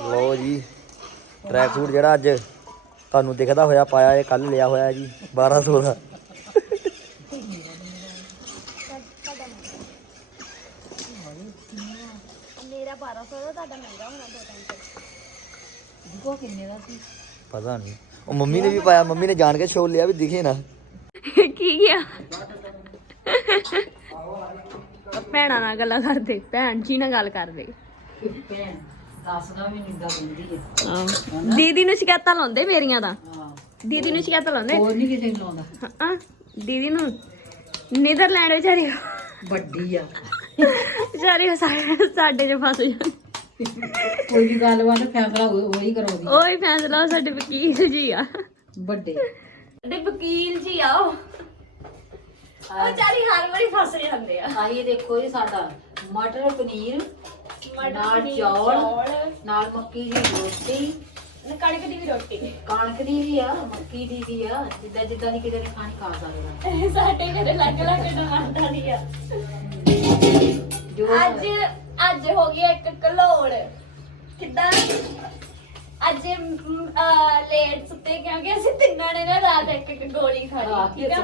Speaker 1: ਲੋ ਜੀ ਟਰੈਕ ਸੂਟ ਜਿਹੜਾ ਅੱਜ ਤੁਹਾਨੂੰ ਦਿਖਦਾ ਹੋਇਆ ਪਾਇਆ ਇਹ ਕੱਲ ਲਿਆ ਹੋਇਆ ਜੀ 1200 ਦਾ।
Speaker 2: ਮੇਰਾ 1200 ਦਾ ਤੁਹਾਡਾ ਮਹਿੰਗਾ ਹੋਣਾ ਦੋ ਟਾਈਮ
Speaker 3: ਦੇਖੋ ਕਿੰਨੇ ਦਾ ਸੀ।
Speaker 1: ਪਤਾ ਨਹੀਂ। ਉਹ ਮੰਮੀ ਨੇ ਵੀ ਪਾਇਆ ਮੰਮੀ ਨੇ ਜਾਣ ਕੇ ਛੋਲ ਲਿਆ ਵੀ ਦਿਖੇ ਨਾ।
Speaker 2: ਕੀ ਗਿਆ? ਭੈਣਾਂ ਨਾਲ ਗੱਲਾਂ ਕਰਦੇ ਭੈਣ ਜੀ ਨਾਲ ਗੱਲ ਕਰਦੇ।
Speaker 3: ਭੈਣ ਦੱਸਦਾ ਵੀ ਨਿੰਦਾ ਬੰਦੀ ਹੈ
Speaker 2: ਦੀਦੀ ਨੂੰ ਸ਼ਿਕਾਇਤਾਂ ਲਾਉਂਦੇ ਮੇਰੀਆਂ ਤਾਂ।
Speaker 3: ਹਾਂ।
Speaker 2: ਦੀਦੀ ਨੂੰ ਸ਼ਿਕਾਇਤਾਂ ਲਾਉਂਦੇ?
Speaker 3: ਹੋਰ ਨਹੀਂ ਕਿਸੇ ਨੂੰ ਲਾਉਂਦਾ।
Speaker 2: ਹਾਂ ਦੀਦੀ ਨੂੰ। ਨੀਦਰਲੈਂਡ ਵਿਚਾਰੀ
Speaker 3: ਵੱਡੀ ਆ।
Speaker 2: ਵਿਚਾਰੀ ਸਾਡੇ ਸਾਡੇ ਚ ਫਸ ਜਾਂਦੀ।
Speaker 3: ਕੋਈ ਵੀ ਗੱਲ ਵਾ ਤਾਂ ਫੈਸਲਾ ਉਹ ਉਹੀ ਕਰਾਉਂਦੀ।
Speaker 2: ਉਹੀ ਫੈਸਲਾ ਸਾਡੇ ਵਕੀਲ ਜੀ ਆ।
Speaker 3: ਵੱਡੇ।
Speaker 2: ਸਾਡੇ ਵਕੀਲ ਜੀ ਆ ਉਹ। ਉਹ ਵਿਚਾਰੀ ਹਰ ਵਾਰੀ ਫਸ ਜਾਂਦੇ ਆ।
Speaker 3: ਆਈ ਦੇਖੋ ਜੀ ਸਾਡਾ ਮਟਰ ਪਨੀਰ ਨਾਲ
Speaker 2: ਪਨੀਰ,
Speaker 3: ਚੌਲ। ਨਾਲ ਮੱਕੀ ਦੀ ਰੋਟੀ।
Speaker 2: ਕਣਕ ਦੀ ਵੀ ਰੋਟੀ।
Speaker 3: ਕਣਕ ਦੀ ਵੀ ਆ ਮੱਕੀ ਦੀ ਵੀ ਆ ਜਿੱਦਾਂ ਜਿੱਦਾਂ ਦੀ ਨੇ ਖਾਣੀ ਖਾ ਸਕਦਾ
Speaker 2: ਸਾਡੇ ਘਰੇ ਲੱਗ ਲੱਗ ਟਮਾਟਰ ਦੀ ਆ
Speaker 3: ਜੋ
Speaker 2: ਅੱਜ ਅੱਜ ਹੋ ਗਿਆ ਇੱਕ ਕਲੋੜ। ਕਿੱਦਾਂ? ਅੱਜ ਲੇਟ ਸੁੱਤੇ ਕਿਉਂਕਿ ਅਸੀਂ ਤਿੰਨਾਂ ਨੇ ਨਾ ਰਾਤ ਇੱਕ ਇੱਕ ਗੋਲੀ
Speaker 3: ਖਾ
Speaker 2: ਠੀਕ ਆ?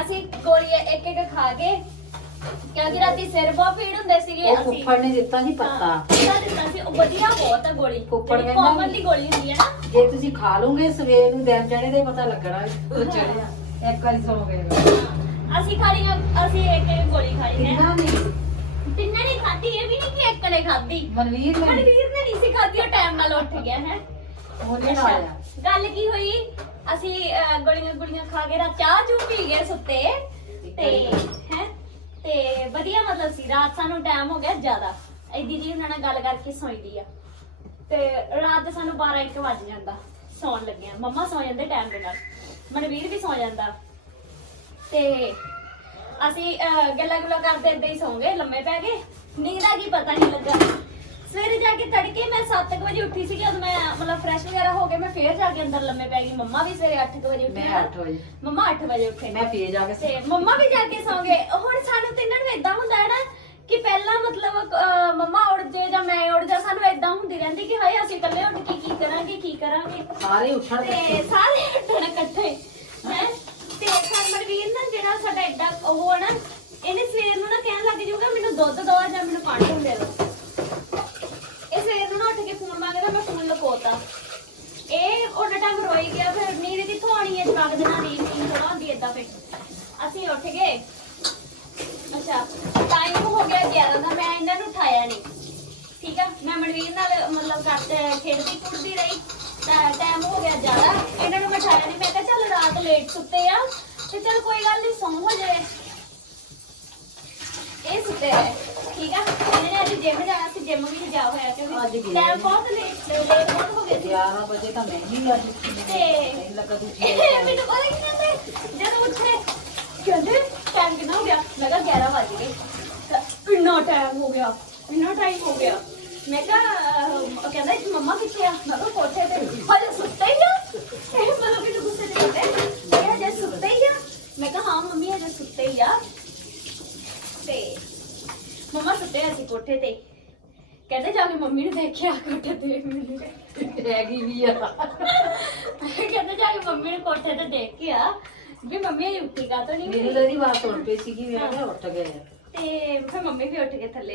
Speaker 2: ਅਸੀਂ ਗੋਲੀ ਇੱਕ ਇੱਕ ਖਾ ਕੇ ਕਿਉਂਕਿ ਰਾਤੀ ਸਿਰ ਬਹੁਤ ਪੀੜ ਹੁੰਦੇ ਸੀਗੇ
Speaker 3: ਉਹ
Speaker 2: ਅਸੀਂ
Speaker 3: ਫੁੱਫੜ ਨੇ ਦਿੱਤਾ ਸੀ ਪੱਤਾ
Speaker 2: ਪਤਾ। ਦਿੱਤਾ ਸੀ। ਉਹ ਵਧੀਆ ਬਹੁਤ ਆ ਗੋਲੀ।
Speaker 3: ਫੁੱਫੜ ਕਹਿੰਦਾ
Speaker 2: ਦੀ ਗੋਲੀ ਹੁੰਦੀ ਹੈ ਨਾ।
Speaker 3: ਜੇ ਤੁਸੀਂ ਖਾ ਲਓਗੇ ਸਵੇਰ ਨੂੰ ਦਿਨ ਚੜੇ ਦੇ ਪਤਾ ਲੱਗਣਾ ਵੀ ਇੱਕ ਵਾਰੀ ਸੌਂ ਗਏ।
Speaker 2: ਅਸੀਂ ਖਾਲੀ ਅਸੀਂ ਇੱਕ ਇੱਕ ਗੋਲੀ ਖਾਲੀ ਹੈ।
Speaker 3: ਕਿੰਨਾ ਨਹੀਂ
Speaker 2: ਤਿੰਨਾਂ ਨੇ ਖਾਧੀ ਇਹ ਵੀ ਨਹੀਂ ਕਿ ਇੱਕ ਨੇ ਖਾਧੀ।
Speaker 3: ਮਨਵੀਰ ਨੇ।
Speaker 2: ਮਨਵੀਰ ਨੇ ਨਹੀਂ ਸੀ ਖਾਧੀ ਉਹ ਟਾਈਮ ਨਾਲ ਉੱਠ ਗਿਆ ਹੈ।
Speaker 3: ਉਹਨੇ
Speaker 2: ਅੱਛਾ,
Speaker 3: ਲਾਇਆ
Speaker 2: ਗੱਲ ਕੀ ਹੋਈ? ਅਸੀਂ ਅਹ, ਗੋਲੀਆਂ ਗੋਲੀਆਂ ਖਾ ਕੇ ਰਾਤ ਚਾਹ ਚੂ ਪੀ ਗਏ ਸੁੱਤੇ ਤੇ ਹੈ? ਤੇ ਵਧੀਆ ਮਤਲਬ ਸੀ ਰਾਤ ਸਾਨੂੰ ਟਾਈਮ ਹੋ ਗਿਆ ਜ਼ਿਆਦਾ। ਐਦੀ ਜੀ ਉਹਨਾਂ ਨਾਲ ਗੱਲ ਕਰਕੇ ਸੌਂਦੀ ਆ। ਤੇ ਰਾਤ ਦੇ ਸਾਨੂੰ 12 1 ਵੱਜ ਜਾਂਦਾ ਸੌਣ ਲੱਗਿਆ। ਮੰਮਾ ਸੌ ਜਾਂਦੇ ਟਾਈਮ ਦੇ ਨਾਲ। ਮਨਵੀਰ ਵੀ ਸੌ ਜਾਂਦਾ। ਤੇ ਅਸੀਂ ਗੱਲਾਂ ਗੁੱਲਾਂ ਕਰਦੇ ਏਦਾਂ ਹੀ ਸੌਂ ਗਏ ਲੰਮੇ ਪੈ ਗਏ। ਨੀਂਦ ਆ ਗਈ ਪਤਾ ਨਹੀਂ ਲੱਗਾ। ਸਵੇਰੇ ਜਾ ਕੇ ਤੜਕੇ ਮੈਂ 7 ਵਜੇ ਉੱਠੀ ਸੀ ਜਦੋਂ ਮੈਂ ਮਤਲਬ ਫਰੈਸ਼ ਵਗੈਰਾ ਹੋ ਕੇ ਮੈਂ ਫੇਰ ਜਾ ਕੇ ਅੰਦਰ ਲੰਮੇ ਪੈ ਗਈ। ਮੰਮਾ ਵੀ ਸਵੇਰੇ 8 ਵਜੇ ਉੱਠੇ
Speaker 3: ਮੈਂ। 8 ਵਜੇ।
Speaker 2: ਮੰਮਾ 8 ਵਜੇ ਉੱਠੇ
Speaker 3: ਮੈਂ ਫੇਰ ਜਾ ਕੇ
Speaker 2: ਤੇ ਮੰਮਾ ਵੀ ਜਾ ਕੇ ਸੌਂ ਗਏ। ਹੁਣ ਸਾਨੂੰ ਤਿੰਨਾਂ ਨੂੰ ਇਦਾਂ ਹੁੰਦਾ ਹੈ ਨਾ ਕਿ ਪਹਿਲਾਂ ਮਤਲਬ ਅਹ, ਮੰਮਾ ਉੱਠ ਜੇ ਜਾਂ ਮੈਂ ਉੱਠ ਜਾ ਸਾਨੂੰ ਇਦਾਂ ਹੁੰਦੀ ਰਹਿੰਦੀ ਕਿ ਹਾਏ ਅਸੀਂ ਇਕੱਲੇ ਉੱਠ ਕੇ ਕੀ ਕਰਾਂਗੇ ਕੀ ਕਰਾਂਗੇ।
Speaker 3: ਸਾਰੇ ਉੱਠਣ
Speaker 2: ਤੇ ਸਾਰੇ ਉੱਠਣ ਇਕੱਠੇ। ਹੈ? ਤੇ ਸਰਮਨਵੀਰ ਨਾ ਜਿਹੜਾ ਸਾਡਾ ਐਡਾ ਉਹ ਹੈ ਨਾ, ਇਹਨੇ ਸਵੇਰ ਨੂੰ ਨਾ ਕਹਿਣ ਲੱਗ ਜਾਊਗਾ, ਮੈਨੂੰ ਦੁੱਧ ਦੋ ਜਾਂ ਮੈਨੂੰ ਪਾਣੀ ਦੇ ਦਿਓ ਇਹ ਸਵੇਰ ਨੂੰ ਨਾ ਉੱਠ ਕੇ ਫੋਨ ਮੰਗਦਾ, ਮੈਂ ਫੋਨ ਲਕੋਤਾ। ਇਹ ਉਹਨਾਂ ਟਾਈਮ ਰੋਈ ਗਿਆ, ਫਿਰ ਨੀਂਦ ਕਿੱਥੋਂ ਆਣੀ ਹੈ ਜਵਾਕ ਦੇ ਨਾਲ? ਨੀਂਦ ਥੋੜਾ ਹੁੰਦੀ ਏਦਾਂ ਫਿਰ। ਅਸੀਂ ਉੱਠ ਗਏ। ਅੱਛਾ ਟਾਈਮ ਹੋ ਗਿਆ 11 ਦਾ, ਮੈਂ ਇਹਨਾਂ ਨੂੰ ਉਠਾਇਆ ਨਹੀਂ। ਠੀਕ ਆ, ਮੈਂ ਮਨਵੀਰ ਨਾਲ ਮਤਲਬ ਕਰਦੇ ਖੇਡਦੀ ਕੁੱਟਦੀ ਰਹੀ। ਟਾਈਮ ਹੋ ਗਿਆ ਜ਼ਿਆਦਾ। ਇਹਨਾਂ ਨੂੰ ਮੈਂ ਉਠਾਇਆ ਨਹੀਂ ਮੈਂ ਕਿਹਾ ਚੱਲ ਰਾਤ ਲੇਟ ਸੁੱਤੇ ਆ। ਤੇ ਚੱਲ ਕੋਈ ਗੱਲ ਨਹੀਂ ਸੌਂ ਹੋ ਜਾਏ। ਇਹ ਸੁੱਤੇ ਰਹੇ ਠੀਕ ਆ? ਇਹਨੇ ਨੇ ਅੱਜ ਜਿਮ ਜਾਣਾ ਸੀ। ਜਿਮ ਵੀ ਜਾ ਹੋਇਆ ਕਿਉਂਕਿ ਟਾਈਮ ਬਹੁਤ ਲੇਟ ਲੇਟ ਬਹੁਤ ਹੋ ਗਿਆ ਸੀ।
Speaker 3: 11 ਵਜੇ ਤਾਂ ਮੈਂ ਵੀ ਅੱਜ
Speaker 2: ਤੇ
Speaker 3: ਲੱਗਾ
Speaker 2: ਇਹ ਮੈਨੂੰ ਪਤਾ ਕੀ ਕਹਿੰਦੇ? ਜਦੋਂ ਉੱਠੇ ਕਹਿੰਦੇ ਟਾਈਮ ਕਿੰਨਾ ਹੋ ਗਿਆ? ਮੈਂ ਕਿਹਾ 11 ਵਜ ਗਏ। ਇੰਨਾ ਟਾਈਮ ਹੋ ਗਿਆ। ਇੰਨਾ ਟਾਈਮ ਹੋ ਗਿਆ। ਮੈਂ ਕਿਹਾ ਅਹ, ਕਹਿੰਦਾ ਕਿ ਮੰਮਾ ਕਿੱਥੇ ਆ? ਮੈਂ ਕਿਹਾ ਕੋਠੇ ਤੇ। ਹਜੇ ਸੁੱਤੇ ਹੀ ਆ? ਇਹ ਮਤਲਬ ਕਿ ਗੁੱਸੇ ਚ ਕਹਿੰਦੇ ਇਹ ਹਜੇ ਸੁੱਤੇ ਹੀ ਆ? ਮੈਂ ਕਿਹਾ ਹਾਂ ਮੰਮੀ ਹਜੇ ਸੁੱਤੇ ਹੀ ਆ। ਤੇ ਮੰਮਾ ਸੁੱਤੇ ਆ ਸੀ ਕੋਠੇ ਤੇ। ਕਹਿੰਦੇ ਜਾ ਕੇ ਮੰਮੀ ਨੂੰ ਦੇਖਿਆ ਕੋਠੇ ਤੇ ਮੈਨੂੰ
Speaker 3: ਰਹਿ ਗਈ ਵੀ ਆ।
Speaker 2: ਕਹਿੰਦੇ ਜਾ ਕੇ ਮੰਮੀ ਨੂੰ ਕੋਠੇ ਤੇ ਦੇਖ ਕੇ ਆ। ਵੀ ਮੰਮੀ ਉੱਠੀ ਕਾ ਨਹੀਂ
Speaker 3: ਮੇਰੇ ਲਈ ਦੀ ਬਾਤ ਉੱਠ ਪਈ ਸੀਗੀ ਮੈਂ ਕਿਹਾ ਉੱਠ ਗਏ
Speaker 2: ਤੇ ਫਿਰ ਮੰਮੀ ਵੀ ਉੱਠ ਕੇ ਥੱਲੇ।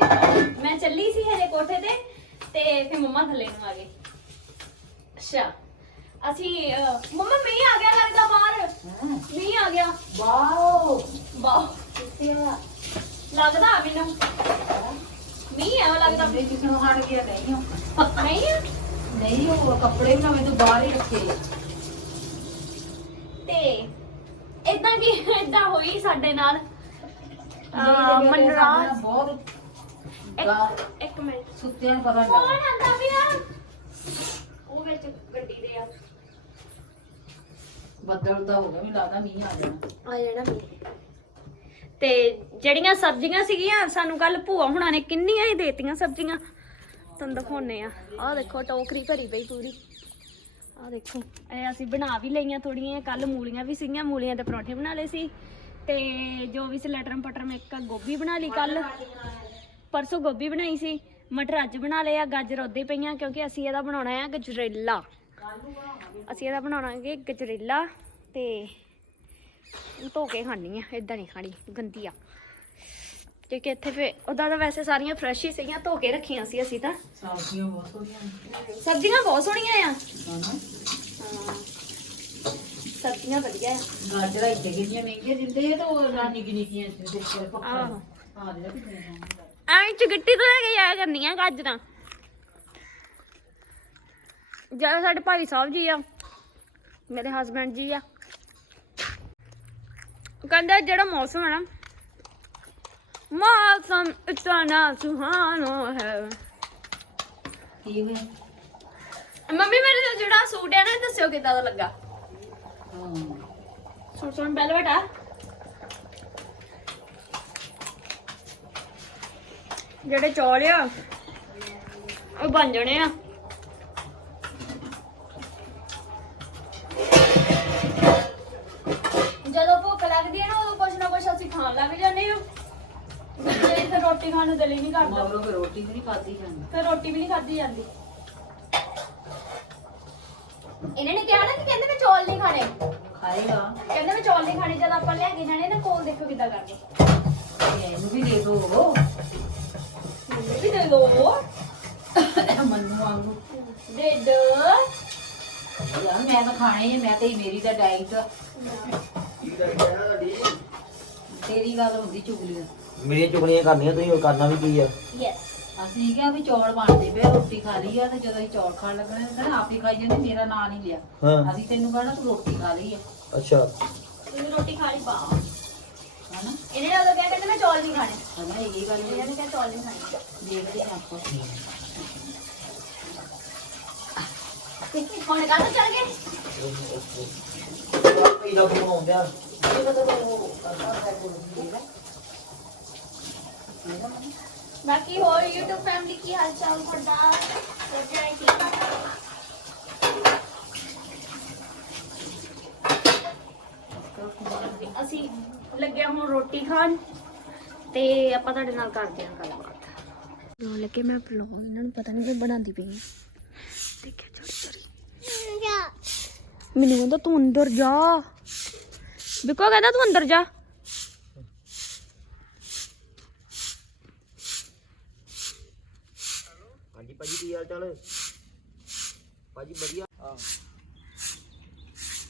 Speaker 2: ਮੈਂ ਚੱਲੀ ਸੀ ਹਜੇ ਕੋਠੇ ਤੇ ਤੇ ਫਿਰ ਮੰਮਾ ਥੱਲੇ ਨੂੰ ਆ ਗਏ। ਅੱਛਾ। ਅਸੀਂ ਅਹ, ਮੰਮਾ ਮੀਂਹ ਆ ਗਿਆ ਲੱਗਦਾ ਬਾਹਰ।
Speaker 3: ਹਾਂ
Speaker 2: ਮੀਂਹ ਆ ਗਿਆ।
Speaker 3: ਵਾਓ।
Speaker 2: ਵਾਹ ਲੱਗਦਾ ਮੈਨੂੰ। ਮੀਂਹ ਆ ਲੱਗਦਾ।
Speaker 3: ਮੇਰੇ ਕਿਸ ਨੂੰ ਹਟ ਗਿਆ ਨਹੀਂ ਉਹ।
Speaker 2: ਨਹੀਂ ਆ?
Speaker 3: ਨਹੀਂ ਉਹ ਕੱਪੜੇ ਵੀ ਨਾ ਮੈਂ ਤਾਂ ਬਾਹਰ ਹੀ ਰੱਖੇ।
Speaker 2: ਤੇ ਇਦਾਂ ਕੀ ਇਦਾਂ ਹੋਈ ਸਾਡੇ ਨਾਲ।
Speaker 3: ਆ
Speaker 2: ਮਨਰਾਜ
Speaker 3: ਬਹੁਤ ਗਾ-
Speaker 2: ਇੱਕ ਇੱਕ ਮਿੰਟ।
Speaker 3: ਸੁੱਤਿਆਂ ਨੂੰ ਪਤਾ
Speaker 2: ਕੌਣ
Speaker 3: ਲੱਗਾ
Speaker 2: ਆਂਦਾ ਪਿਆ? ਉਹ ਵਿੱਚ ਗੱਡੀ ਦੇ ਆ।
Speaker 3: ਬੱਦਲ ਦਾ ਹੋ ਗਿਆ ਮੈਨੂੰ ਲੱਗਦਾ ਮੀਂਹ ਆ ਜਾਣਾ।
Speaker 2: ਆ ਜਾਣਾ ਮੀਂਹ। ਤੇ ਜਿਹੜੀਆਂ ਸਬਜ਼ੀਆਂ ਸੀਗੀਆਂ ਸਾਨੂੰ ਕੱਲ ਭੂਆ ਹੁਣਾਂ ਨੇ ਕਿੰਨੀਆਂ ਹੀ ਦੇਤੀਆਂ ਸਬਜ਼ੀਆਂ। ਤੁਹਾਨੂੰ ਦਿਖਾਉਨੇ ਆ। ਆਹ ਦੇਖੋ ਟੋਕਰੀ ਭਰੀ ਪਈ ਪੂਰੀ। ਆਹ ਦੇਖੋ। ਇਹ ਅਸੀਂ ਬਣਾ ਵੀ ਲਈਆਂ ਥੋੜੀਆਂ ਕੱਲ ਮੂਲੀਆਂ ਵੀ ਸੀਗੀਆਂ ਮੂਲੀਆਂ ਦੇ ਪਰੌਂਠੇ ਬਣਾ ਲਏ ਸੀ। ਤੇ ਜੋ ਵੀ ਸੀ ਲਟਰਮ ਪਟਰਮ ਇੱਕ ਗੋਭੀ ਬਣਾ ਲਈ ਕੱਲ ਪਰਸੋਂ ਗੋਭੀ ਬਣਾਈ ਸੀ ਮਟਰ ਅੱਜ ਬਣਾ ਲਏ ਆ ਗਾਜਰ ਹੀ ਪਈਆਂ ਕਿਉਂਕਿ ਅਸੀਂ ਇਹਦਾ ਬਣਾਉਣਾ ਹੈ ਗਜਰੇਲਾ। ਅਸੀਂ ਇਹਦਾ ਬਣਾਉਣਾਗੇ ਗਜਰੇਲਾ ਤੇ ਧੋ ਕੇ ਖਾਣੀ ਆ ਇਦਾਂ ਨਹੀਂ ਖਾਣੀ ਗੰਦੀ ਆ। ਕਿਉਂਕਿ ਇੱਥੇ ਫੇ ਉਦਾਂ ਤਾਂ ਵੈਸੇ ਸਾਰੀਆਂ ਫਰੈਸ਼ ਹੀ ਸੀਗੀਆਂ ਧੋ ਕੇ ਰੱਖੀਆਂ ਸੀ ਅਸੀਂ ਤਾਂ।
Speaker 3: ਸਬਜ਼ੀਆਂ ਬਹੁਤ ਸੋਹਣੀਆਂ
Speaker 2: ਸਬਜ਼ੀਆਂ ਬਹੁਤ ਸੋਹਣੀਆਂ ਆ। ਸਬਜ਼ੀਆਂ ਵਧੀਆ ਆ।
Speaker 3: ਗਾਜਰਾਂ ਇੱਥੇ ਕਿੰਨੀਆਂ ਮਹਿੰਗੀਆਂ ਦਿੰਦੇ ਆ ਤਾਂ ਉਹ ਨਾਨੀ ਕੀ ਨਿੱਕੀਆਂ ਦਿੰਦੇ ਆ ਪੱਕਾ
Speaker 2: ਆਹੋ।
Speaker 3: ਆ ਦੇ ਕਿੰਨੇ
Speaker 2: ਐਂ ਚ ਗਿੱਟੀ ਤੋਂ ਲੈ ਕੇ ਜਾਇਆ ਕਰਨੀਆਂ ਗਾਜਰਾਂ। ਜਿਹੜਾ ਸਾਡੇ ਭਾਈ ਸਾਹਿਬ ਜੀ ਆ ਮੇਰੇ ਹਸਬੰਡ ਜੀ ਆ। ਉਹ ਕਹਿੰਦੇ ਜਿਹੜਾ ਮੌਸਮ ਹੈ ਨਾ ਮੌਸਮ ਇਤਨਾ ਸੁਹਾਨਾ ਹੈ।
Speaker 3: ਕੀ ਹੋਇਆ?
Speaker 2: ਮੰਮੀ ਮੇਰੇ ਦਾ ਜਿਹੜਾ ਸੂਟ ਹੈ ਨਾ ਇਹ ਦੱਸਿਓ ਕਿਦਾਂ ਦਾ ਲੱਗਾ? ਸੋਹਣ ਬੈਲ ਬਟਾ। ਜਿਹੜੇ ਚੌਲ ਆ ਉਹ ਬਣ ਜਾਣੇ ਆ। ਜਦੋਂ ਭੁੱਖ ਲੱਗਦੀ ਹੈ ਨਾ ਉਦੋਂ ਕੁਛ ਨਾ ਕੁਛ ਅਸੀਂ ਖਾਣ ਲੱਗ ਜਾਂਦੇ ਹਾਂ ਤੇ ਫਿਰ ਰੋਟੀ ਖਾਣ ਨੂੰ ਦਿਲ ਹੀ ਨਹੀਂ ਕਰਦਾ।
Speaker 3: ਮਗਰੋਂ ਫਿਰ ਰੋਟੀ ਵੀ ਨਹੀਂ ਖਾਦੀ ਜਾਂਦੀ।
Speaker 2: ਫਿਰ ਰੋਟੀ ਵੀ ਨਹੀਂ ਖਾਧੀ ਜਾਂਦੀ। ਇਹਨਾਂ ਨੇ ਕਿਹਾ ਨਾ ਕਿ ਕਹਿੰਦੇ ਚੌਲ ਨਹੀਂ ਖਾਣੇ।
Speaker 3: ਖਾਏਗਾ।
Speaker 2: ਕਹਿੰਦੇ ਮੈਂ ਚੌਲ ਨਹੀਂ ਖਾਣੇ ਜਦ ਆਪਾਂ ਲਿਆ ਕੇ ਜਾਣੇ ਨਾ ਕੋਲ ਦੇਖੋ ਕਿੱਦਾਂ ਕਰਦੇ।
Speaker 3: ਇਹਨੂੰ ਵੀ ਦੇ ਦੋ।
Speaker 2: ਮੈਨੂੰ ਵੀ ਦੇ ਦੋ।
Speaker 3: ਮੰਨੂ ਵਾਂਗੂ।
Speaker 2: ਦੇ ਦੋ।
Speaker 3: ਯਾਰ ਮੈਂ ਤਾਂ ਖਾਣੇ ਆ ਮੈਂ ਤੇ ਮੇਰੀ ਤਾਂ ਡਾਈਟ ਤੇਰੀ ਗੱਲ ਹੁੰਦੀ ਚੁਗਲੀ
Speaker 1: ਮੇਰੀਆਂ ਚੁਗਲੀਆਂ ਕਰਨੀਆਂ ਤੁਸੀਂ ਉਹ ਕਰਨਾ ਵੀ ਕੀ ਆ?
Speaker 2: ਯੈਸ
Speaker 3: ਅਸੀਂ ਕਿਹਾ ਵੀ ਚੌਲ ਬਣਦੇ ਪਏ ਰੋਟੀ ਖਾ ਲਈ ਆ ਤੇ ਜਦੋਂ ਅਸੀਂ ਚੌਲ ਖਾਣ ਲੱਗਣੇ ਤਾਂ ਕਹਿੰਦਾ ਆਪ ਹੀ ਖਾਈ ਜਾਂਦੇ ਮੇਰਾ ਨਾਂ ਨਹੀਂ ਲਿਆ।
Speaker 1: ਹਾਂ।
Speaker 3: ਅਸੀਂ ਤੈਨੂੰ ਕਹਿਣਾ ਤੂੰ ਰੋਟੀ ਖਾ ਲਈ ਆ।
Speaker 1: ਅੱਛਾ।
Speaker 2: ਤੁਸੀਂ ਰੋਟੀ ਖਾ ਲਈ ਪਾ।
Speaker 3: ਹਨਾ?
Speaker 2: ਇਹਨੇ ਨਾਲ ਕਿਹਾ ਕਹਿੰਦੇ ਮੈਂ ਚੌਲ ਨਹੀਂ ਖਾਣੇ।
Speaker 3: ਹਨਾ ਇਹ ਗੱਲ
Speaker 2: ਇਹਨਾਂ ਨੇ ਕਿਹਾ ਚੌਲ ਨਹੀਂ ਖਾਣੇ।
Speaker 3: ਦੇਖਦੇ ਹਾਂ ਆਪਾਂ।
Speaker 2: ਹੁਣ ਕਾਹਦਾ ਚੱਲ ਗਏ
Speaker 1: ਇਹਦਾ ਫੋਨ ਆਉਂਦਾ
Speaker 2: ਬਾਕੀ ਹੋਰ YouTube ਫੈਮਿਲੀ ਕੀ ਹਾਲ ਚਾਲ ਤੁਹਾਡਾ ਅਸੀਂ ਲੱਗਿਆ ਹੁਣ ਰੋਟੀ ਖਾਣ ਤੇ ਆਪਾਂ ਤੁਹਾਡੇ ਨਾਲ ਕਰਦੇ ਹਾਂ ਗੱਲਬਾਤ। ਬਲੌਗ ਲੱਗੇ ਮੈਂ ਬਲੌਗ ਇਹਨਾਂ ਨੂੰ ਪਤਾ ਨਹੀਂ ਮੈਂ ਬਣਾਉਂਦੀ ਪਈ ਦੇਖਿਆ ਚੋਰੀ ਚੋਰੀ ਮੈਨੂੰ ਕਹਿੰਦਾ ਤੂੰ ਅੰਦਰ ਜਾ। ਬਿਕੋ ਕਹਿੰਦਾ ਤੂੰ ਅੰਦਰ ਜਾ।
Speaker 1: ਭਾਜੀ ਕੀ ਹਾਲ ਚਾਲ ਭਾਜੀ ਵਧੀਆ। ਹਾਂ।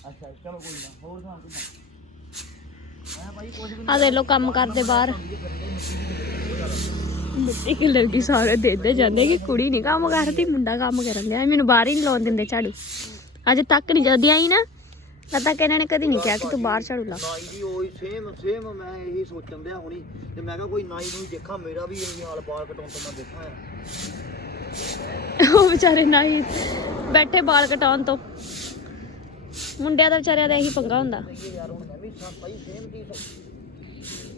Speaker 1: ਅੱਛਾ ਚਲੋ ਕੋਈ ਨਾ ਹੋਰ ਸੁਣਾ ਕਿੱਦਾਂ ਮੈਂ ਭਾਜੀ ਕੁਝ ਵੀ
Speaker 2: ਆ ਦੇ ਲੋ ਕੰਮ ਕਰਦੇ। ਬਾਹਰ। ਮਿੱਟੀ ਕਲਰ ਦੀ ਸਾਰੇ ਦੇਦੇ ਜਾਂਦੇ ਕਿ ਕੁੜੀ ਨਹੀਂ ਕੰਮ ਕਰਦੀ ਮੁੰਡਾ ਕੰਮ ਕਰਨ ਦਿਆ ਮੈਨੂੰ ਬਾਹਰ ਹੀ ਨਹੀਂ ਲਾਉਣ ਦਿੰਦੇ ਝਾੜੂ। ਅਜੇ ਤੱਕ ਨਹੀਂ ਜਦੀ ਆਈ ਨਾ ਪਤਾ ਕਿ ਇਹਨਾਂ ਨੇ ਕਦੀ ਨਹੀਂ ਕਿਹਾ ਕਿ ਤੂੰ ਬਾਹਰ ਝਾੜੂ ਲਾ।
Speaker 1: ਨਾਈ ਦੀ ਉਹੀ ਸੇਮ ਸੇਮ ਮੈਂ ਇਹੀ ਸੋਚਣ ਦਿਆ ਹੁਣੀ। ਤੇ ਮੈਂ ਕਿਹਾ ਕੋਈ ਨਾਈ ਨੂੰ ਦੇਖਾਂ ਮੇਰਾ ਵੀ ਇਹੀ ਹਾਲ ਬਾਲ ਕਟਾਉਣ ਤੋਂ ਮੈਂ ਦੇਖਾਂ।
Speaker 2: ਉਹ ਵਿਚਾਰੇ ਨਹੀਂ ਬੈਠੇ ਬਾਲ ਕਟਾਉਣ ਤੋਂ। ਮੁੰਡਿਆਂ ਦਾ ਵਿਚਾਰਿਆਂ ਦਾ ਇਹੀ ਪੰਗਾ ਹੁੰਦਾ।
Speaker 1: ਇਹ ਯਾਰ ਹੁਣ ਮੈਂ ਵੀ ਸਾ- ਭਾਈ ਸੇਮ ਚੀਜ਼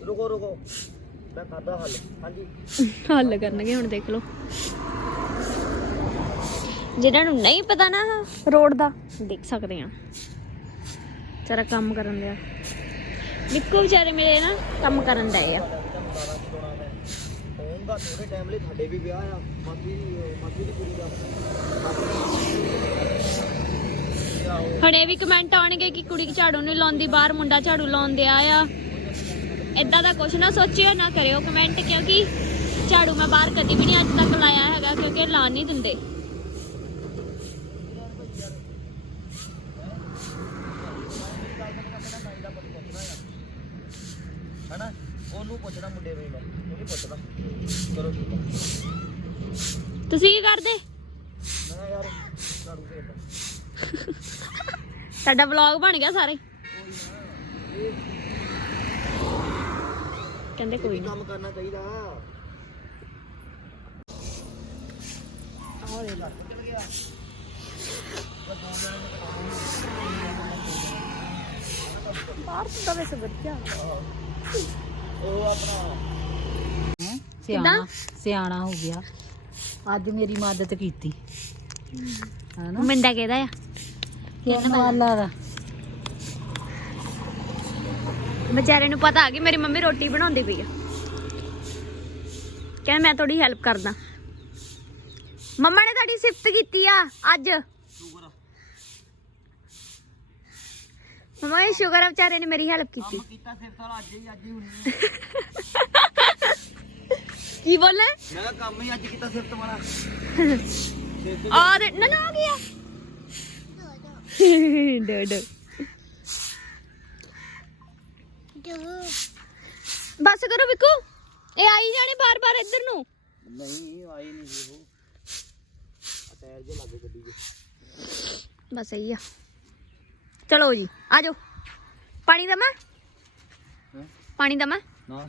Speaker 1: ਰੁਕੋ ਰੁਕੋ। ਮੈਂ ਕਰਦਾ ਹੱਲ। ਹਾਂਜੀ।
Speaker 2: ਹੱਲ ਕਰਨਗੇ ਹੁਣ ਦੇਖ ਲਓ। ਜਿਹਨਾਂ ਨੂੰ ਨਹੀਂ ਪਤਾ ਨਾ ਰੋਡ ਦਾ ਦੇਖ ਸਕਦੇ ਆ ਜਰਾ ਕੰਮ ਕਰਨ ਦਿਆ। ਨਿੱਕੂ ਵਿਚਾਰੇ ਮੇਰੇ ਨਾ ਕੰਮ ਕਰਨ ਦਏ ਆ।
Speaker 1: ਹੋਊਗਾ ਥੋੜੇ ਟਾਈਮ ਲਈ ਤੁਹਾਡੇ ਵੀ ਵਿਆਹ ਆ ਮਾਸੀ ਮਾਸੀ ਦੀ ਕੁੜੀ ਦਾ।
Speaker 2: ਹੁਣ ਇਹ ਵੀ ਕਮੈਂਟ ਆਉਣਗੇ ਕਿ ਕੁੜੀ ਝਾੜੂ ਨਹੀਂ ਲਾਉਂਦੀ, ਬਾਹਰ ਮੁੰਡਾ ਝਾੜੂ ਲਾਉਣ ਦਿਆ ਆ। ਇਦਾਂ ਦਾ ਕੁਛ ਨਾ ਸੋਚਿਓ, ਨਾ ਕਰਿਓ ਕਮੈਂਟ ਕਿਉਂਕਿ ਝਾੜੂ ਮੈਂ ਬਾਹਰ ਕਦੀ ਵੀ ਨਹੀਂ ਅੱਜ ਤੱਕ ਲਾਇਆ ਹੈਗਾ, ਕਿਉਂਕਿ ਇਹ ਲਾਉਣ ਨਹੀਂ ਦਿੰਦੇ
Speaker 1: ਹਨਾ ਉਹਨੂੰ ਪੁੱਛਣਾ ਮੁੰਡੇ ਨੂੰ ਮੈਂ ਉਹ ਨਹੀਂ ਪੁੱਛਦਾ ਚਲੋ ਠੀਕ ਆ
Speaker 2: ਤੁਸੀਂ ਕੀ ਕਰਦੇ?
Speaker 1: ਮੈਂ ਯਾਰ ਝਾੜੂ ਫੇਰਦਾ
Speaker 2: ਸਾਡਾ ਵਲੌਗ ਬਣ ਗਿਆ ਸਾਰੇ? ਕਹਿੰਦੇ ਕੋਈ ਨਾ।
Speaker 1: ਕੰਮ ਕਰਨਾ ਚਾਹੀਦਾ।
Speaker 2: ਬਾਹਰ ਤਾਂ ਵੈਸੇ ਵਧੀਆ।
Speaker 1: ਉਹ ਆਪਣਾ
Speaker 3: ਸਿਆਣਾ ਸਿਆਣਾ ਹੋ ਗਿਆ। ਅੱਜ ਮੇਰੀ ਮਦਦ ਕੀਤੀ। ਹਨਾ?
Speaker 2: ਮੁੰਡਾ ਕਿਹਦਾ ਆ?
Speaker 3: ਕਿੰਨ ਵਾਲਾ ਦਾ।
Speaker 2: ਵਿਚਾਰੇ ਨੂੰ ਪਤਾ ਆ ਕਿ ਮੇਰੀ ਮੰਮੀ ਰੋਟੀ ਬਣਾਉਂਦੀ ਪਈ ਆ। ਕਹਿੰਦਾ ਮੈਂ ਥੋੜੀ ਹੈਲਪ ਕਰਦਾ। ਮੰਮਾ ਨੇ ਤੁਹਾਡੀ ਸਿਫਤ ਕੀਤੀ ਆ ਅੱਜ। ਮੰਮਾ ਇਹ ਸ਼ੁਗਰ ਆ ਵਿਚਾਰੇ ਨੇ ਮੇਰੀ ਹੈਲਪ ਕੀਤੀ।
Speaker 1: ਕੀਤਾ ਸਿਰ ਸਾਲ ਅੱਜ ਹੀ ਅੱਜ ਹੀ ਹੁਣ
Speaker 2: ਕੀ ਬੋਲੇ
Speaker 1: ਮੈਂ ਕੰਮ ਹੀ ਅੱਜ ਕੀਤਾ ਸਿਰ ਤੁਹਾਡਾ
Speaker 2: ਦੇ ਨਾ ਨਾ ਆ ਗਿਆ। ਡੋ ਡੋ। ਬਸ ਕਰੋ ਬਿੱਕੂ। ਇਹ ਆਈ ਜਾਣੀ ਬਾਰ-ਬਾਰ ਇੱਧਰ ਨੂੰ।
Speaker 1: ਨਹੀਂ ਆਈ ਨਹੀਂ ਜੀ ਉਹ। ਟਾਇਰ ਜੇ ਲੱਗੇ ਗੱਡੀ ਦੇ।
Speaker 2: ਬਸ ਸਹੀ ਆ। ਚਲੋ ਜੀ ਆ ਜਾਓ। ਪਾਣੀ ਦਮਾ? ਪਾਣੀ ਦਮਾ
Speaker 1: ਨਾ।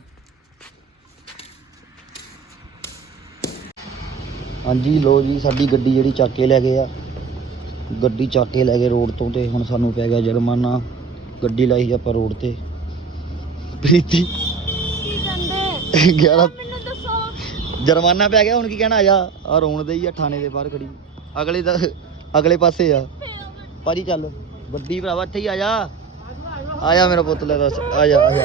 Speaker 1: ਹਾਂਜੀ ਲੋ ਜੀ, ਸਾਡੀ ਗੱਡੀ ਜਿਹੜੀ ਚੱਕ ਕੇ ਲੈ ਗਏ ਆ। ਗੱਡੀ ਚੱਕ ਕੇ ਲੈ ਗਏ ਰੋਡ ਤੋਂ ਤੇ ਹੁਣ ਸਾਨੂੰ ਪੈ ਗਿਆ ਜੁਰਮਾਨਾ। ਗੱਡੀ ਲਾਈ ਆਪਾਂ ਰੋਡ ਤੇ। ਪ੍ਰੀਤੀ
Speaker 2: ਕੀ ਕਹਿੰਦੇ
Speaker 1: 11 ਜੁਰਮਾਨਾ ਪੈ ਗਿਆ, ਹੁਣ ਕੀ ਕਹਿਣਾ ਆ? ਜਾ ਆ ਰੋਣ ਦੇ ਹੀ ਆ, ਥਾਣੇ ਦੇ ਬਾਹਰ ਖੜੀ। ਅਗਲੇ ਦਾ ਅਗਲੇ ਪਾਸੇ ਆ। ਭਾਜੀ ਚੱਲ, ਵੱਡੀ ਭਰਾਵਾ, ਇੱਥੇ ਹੀ ਆ ਜਾ। ਆ ਜਾ ਮੇਰਾ ਪੁੱਤ ਲੈ ਦੱਸ ਆ ਜਾ ਆ ਜਾ।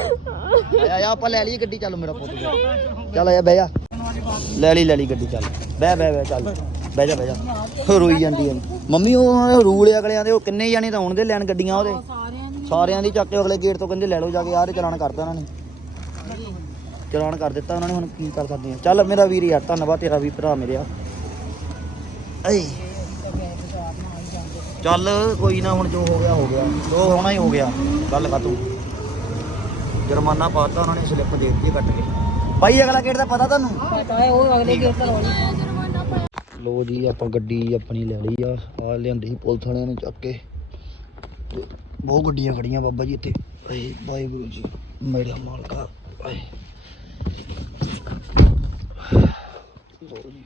Speaker 1: ਆ ਜਾ, ਆਪਾਂ ਲੈ ਲਈਏ ਗੱਡੀ ਚੱਲ ਮੇਰਾ ਪੁੱਤ। ਚੱਲ ਆ ਜਾ ਬਹਿ ਜਾ। ਲੈ ਲਈ ਲੈ ਲਈ ਗੱਡੀ ਚੱਲ। ਬਹਿ ਬਹਿ ਬਹਿ ਚੱਲ। ਬਹਿ ਜਾ ਬਹਿ ਜਾ। ਰੋਈ ਜਾਂਦੀ ਹੈ ਮੰਮੀ ਉਹ ਰੂਲ ਅਗਲਿਆਂ ਦੇ ਉਹ ਕਿੰਨੇ ਜਾਣੇ ਤਾਂ ਆਉਣ ਦੇ ਲੈਣ ਗੱਡੀਆਂ ਉਹਦੇ? ਸਾਰਿਆਂ ਦੀ ਚੱਕ ਕੇ ਅਗਲੇ ਗੇਟ ਤੋਂ ਕਹਿੰਦੇ ਲੈ ਲਓ ਜਾ ਕੇ ਯਾਰ ਚਲਾਨ ਕਰਤਾ ਉਹਨਾਂ ਨੇ। ਚਲਾਨ ਕਰ ਦਿੱਤਾ ਉਹਨਾਂ ਨੇ ਹੁਣ ਕੀ ਕਰ ਸਕਦੇ ਆ। ਚੱਲ ਮੇਰਾ ਵੀਰ ਯਾਰ ਧੰਨਵਾਦ ਤੇਰਾ ਵੀ ਭਰਾ ਮੇਰਿਆ ਏ ਚੱਲ ਕੋਈ ਨਾ ਹੁਣ ਜੋ ਹੋ ਗਿਆ ਹੋ ਗਿਆ। ਜੋ ਹੋਣਾ ਹੀ ਹੋ ਗਿਆ। ਗੱਲ ਖਤਮ। ਜੁਰਮਾਨਾ ਪਾਤਾ ਉਹਨਾਂ ਨੇ ਸਲਿੱਪ ਦੇ ਦਿੱਤੀ ਕੱਟ ਕੇ। ਭਾਈ ਅਗਲਾ ਗੇਟ ਦਾ ਪਤਾ ਤੁਹਾਨੂੰ?
Speaker 3: ਪਤਾ ਹੈ ਉਹ ਅਗਲੇ ਗੇਟ ਤੇ ਰੋਣੀ
Speaker 1: ਲੋ ਜੀ ਆਪਾਂ ਗੱਡੀ ਆਪਣੀ ਲੈ ਲਈ ਆ। ਆ ਲਿਆਂਦੀ ਸੀ ਪੁਲਿਸ ਵਾਲਿਆਂ ਨੇ ਚੱਕ ਕੇ। ਤੇ ਬਹੁਤ ਗੱਡੀਆਂ ਖੜੀਆਂ ਬਾਬਾ ਜੀ ਇੱਥੇ। ਏ ਵਾਹਿਗੁਰੂ ਜੀ ਮੇਰਾ ਮਾਲਕਾ। ਏ ਲਓ ਜੀ।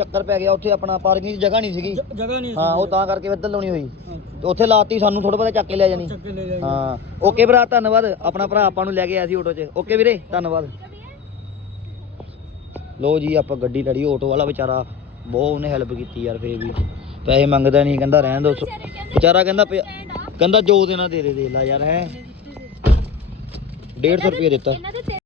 Speaker 1: ਚੱਕਰ ਪੈ ਗਿਆ ਉੱਥੇ ਆਪਣਾ ਪਾਰਕਿੰਗ ਦੀ ਜਗ੍ਹਾ ਨਹੀਂ ਸੀਗੀ।
Speaker 4: ਜਗ੍ਹਾ ਨਹੀਂ
Speaker 1: ਹਾਂ ਉਹ ਤਾਂ ਕਰਕੇ ਇੱਧਰ ਲਾਉਣੀ ਹੋਈ। ਤੇ ਉੱਥੇ ਲਾਤੀ ਸਾਨੂੰ ਥੋੜਾ ਬਹੁਤਾ ਚੱਕ ਕੇ ਲੈ ਜਾਣੀ।
Speaker 4: ਚੱਕੇ ਲੈ ਜਾਈਏ
Speaker 1: ਹਾਂ ਓਕੇ ਭਰਾ ਧੰਨਵਾਦ। ਆਪਣਾ ਭਰਾ ਆਪਾਂ ਨੂੰ ਲੈ ਕੇ ਆਇਆ ਸੀ ਆਟੋ 'ਚ। ਓਕੇ ਵੀਰੇ ਧੰਨਵਾਦ। ਲੋ ਜੀ ਆਪਾਂ ਗੱਡੀ ਲੜੀ ਆਟੋ ਵਾਲਾ ਵਿਚਾਰਾ ਬਹੁਤ ਉਹਨੇ ਹੈਲਪ ਕੀਤੀ ਯਾਰ ਫੇਰ ਵੀ। ਪੈਸੇ ਮੰਗਦਾ ਨਹੀਂ ਕਹਿੰਦਾ ਰਹਿਣ ਦੋ। ਵਿਚਾਰਾ ਕਹਿੰਦਾ ਪਿਆ- ਕਹਿੰਦਾ ਜੋ ਦੇਣਾ ਦੇ ਦੇ ਦੇ ਲਾ ਯਾਰ ਹੈ। 150 ਰੁਪਏ ਦਿੱਤਾ।
Speaker 2: ਇਹਨਾਂ ਦੇ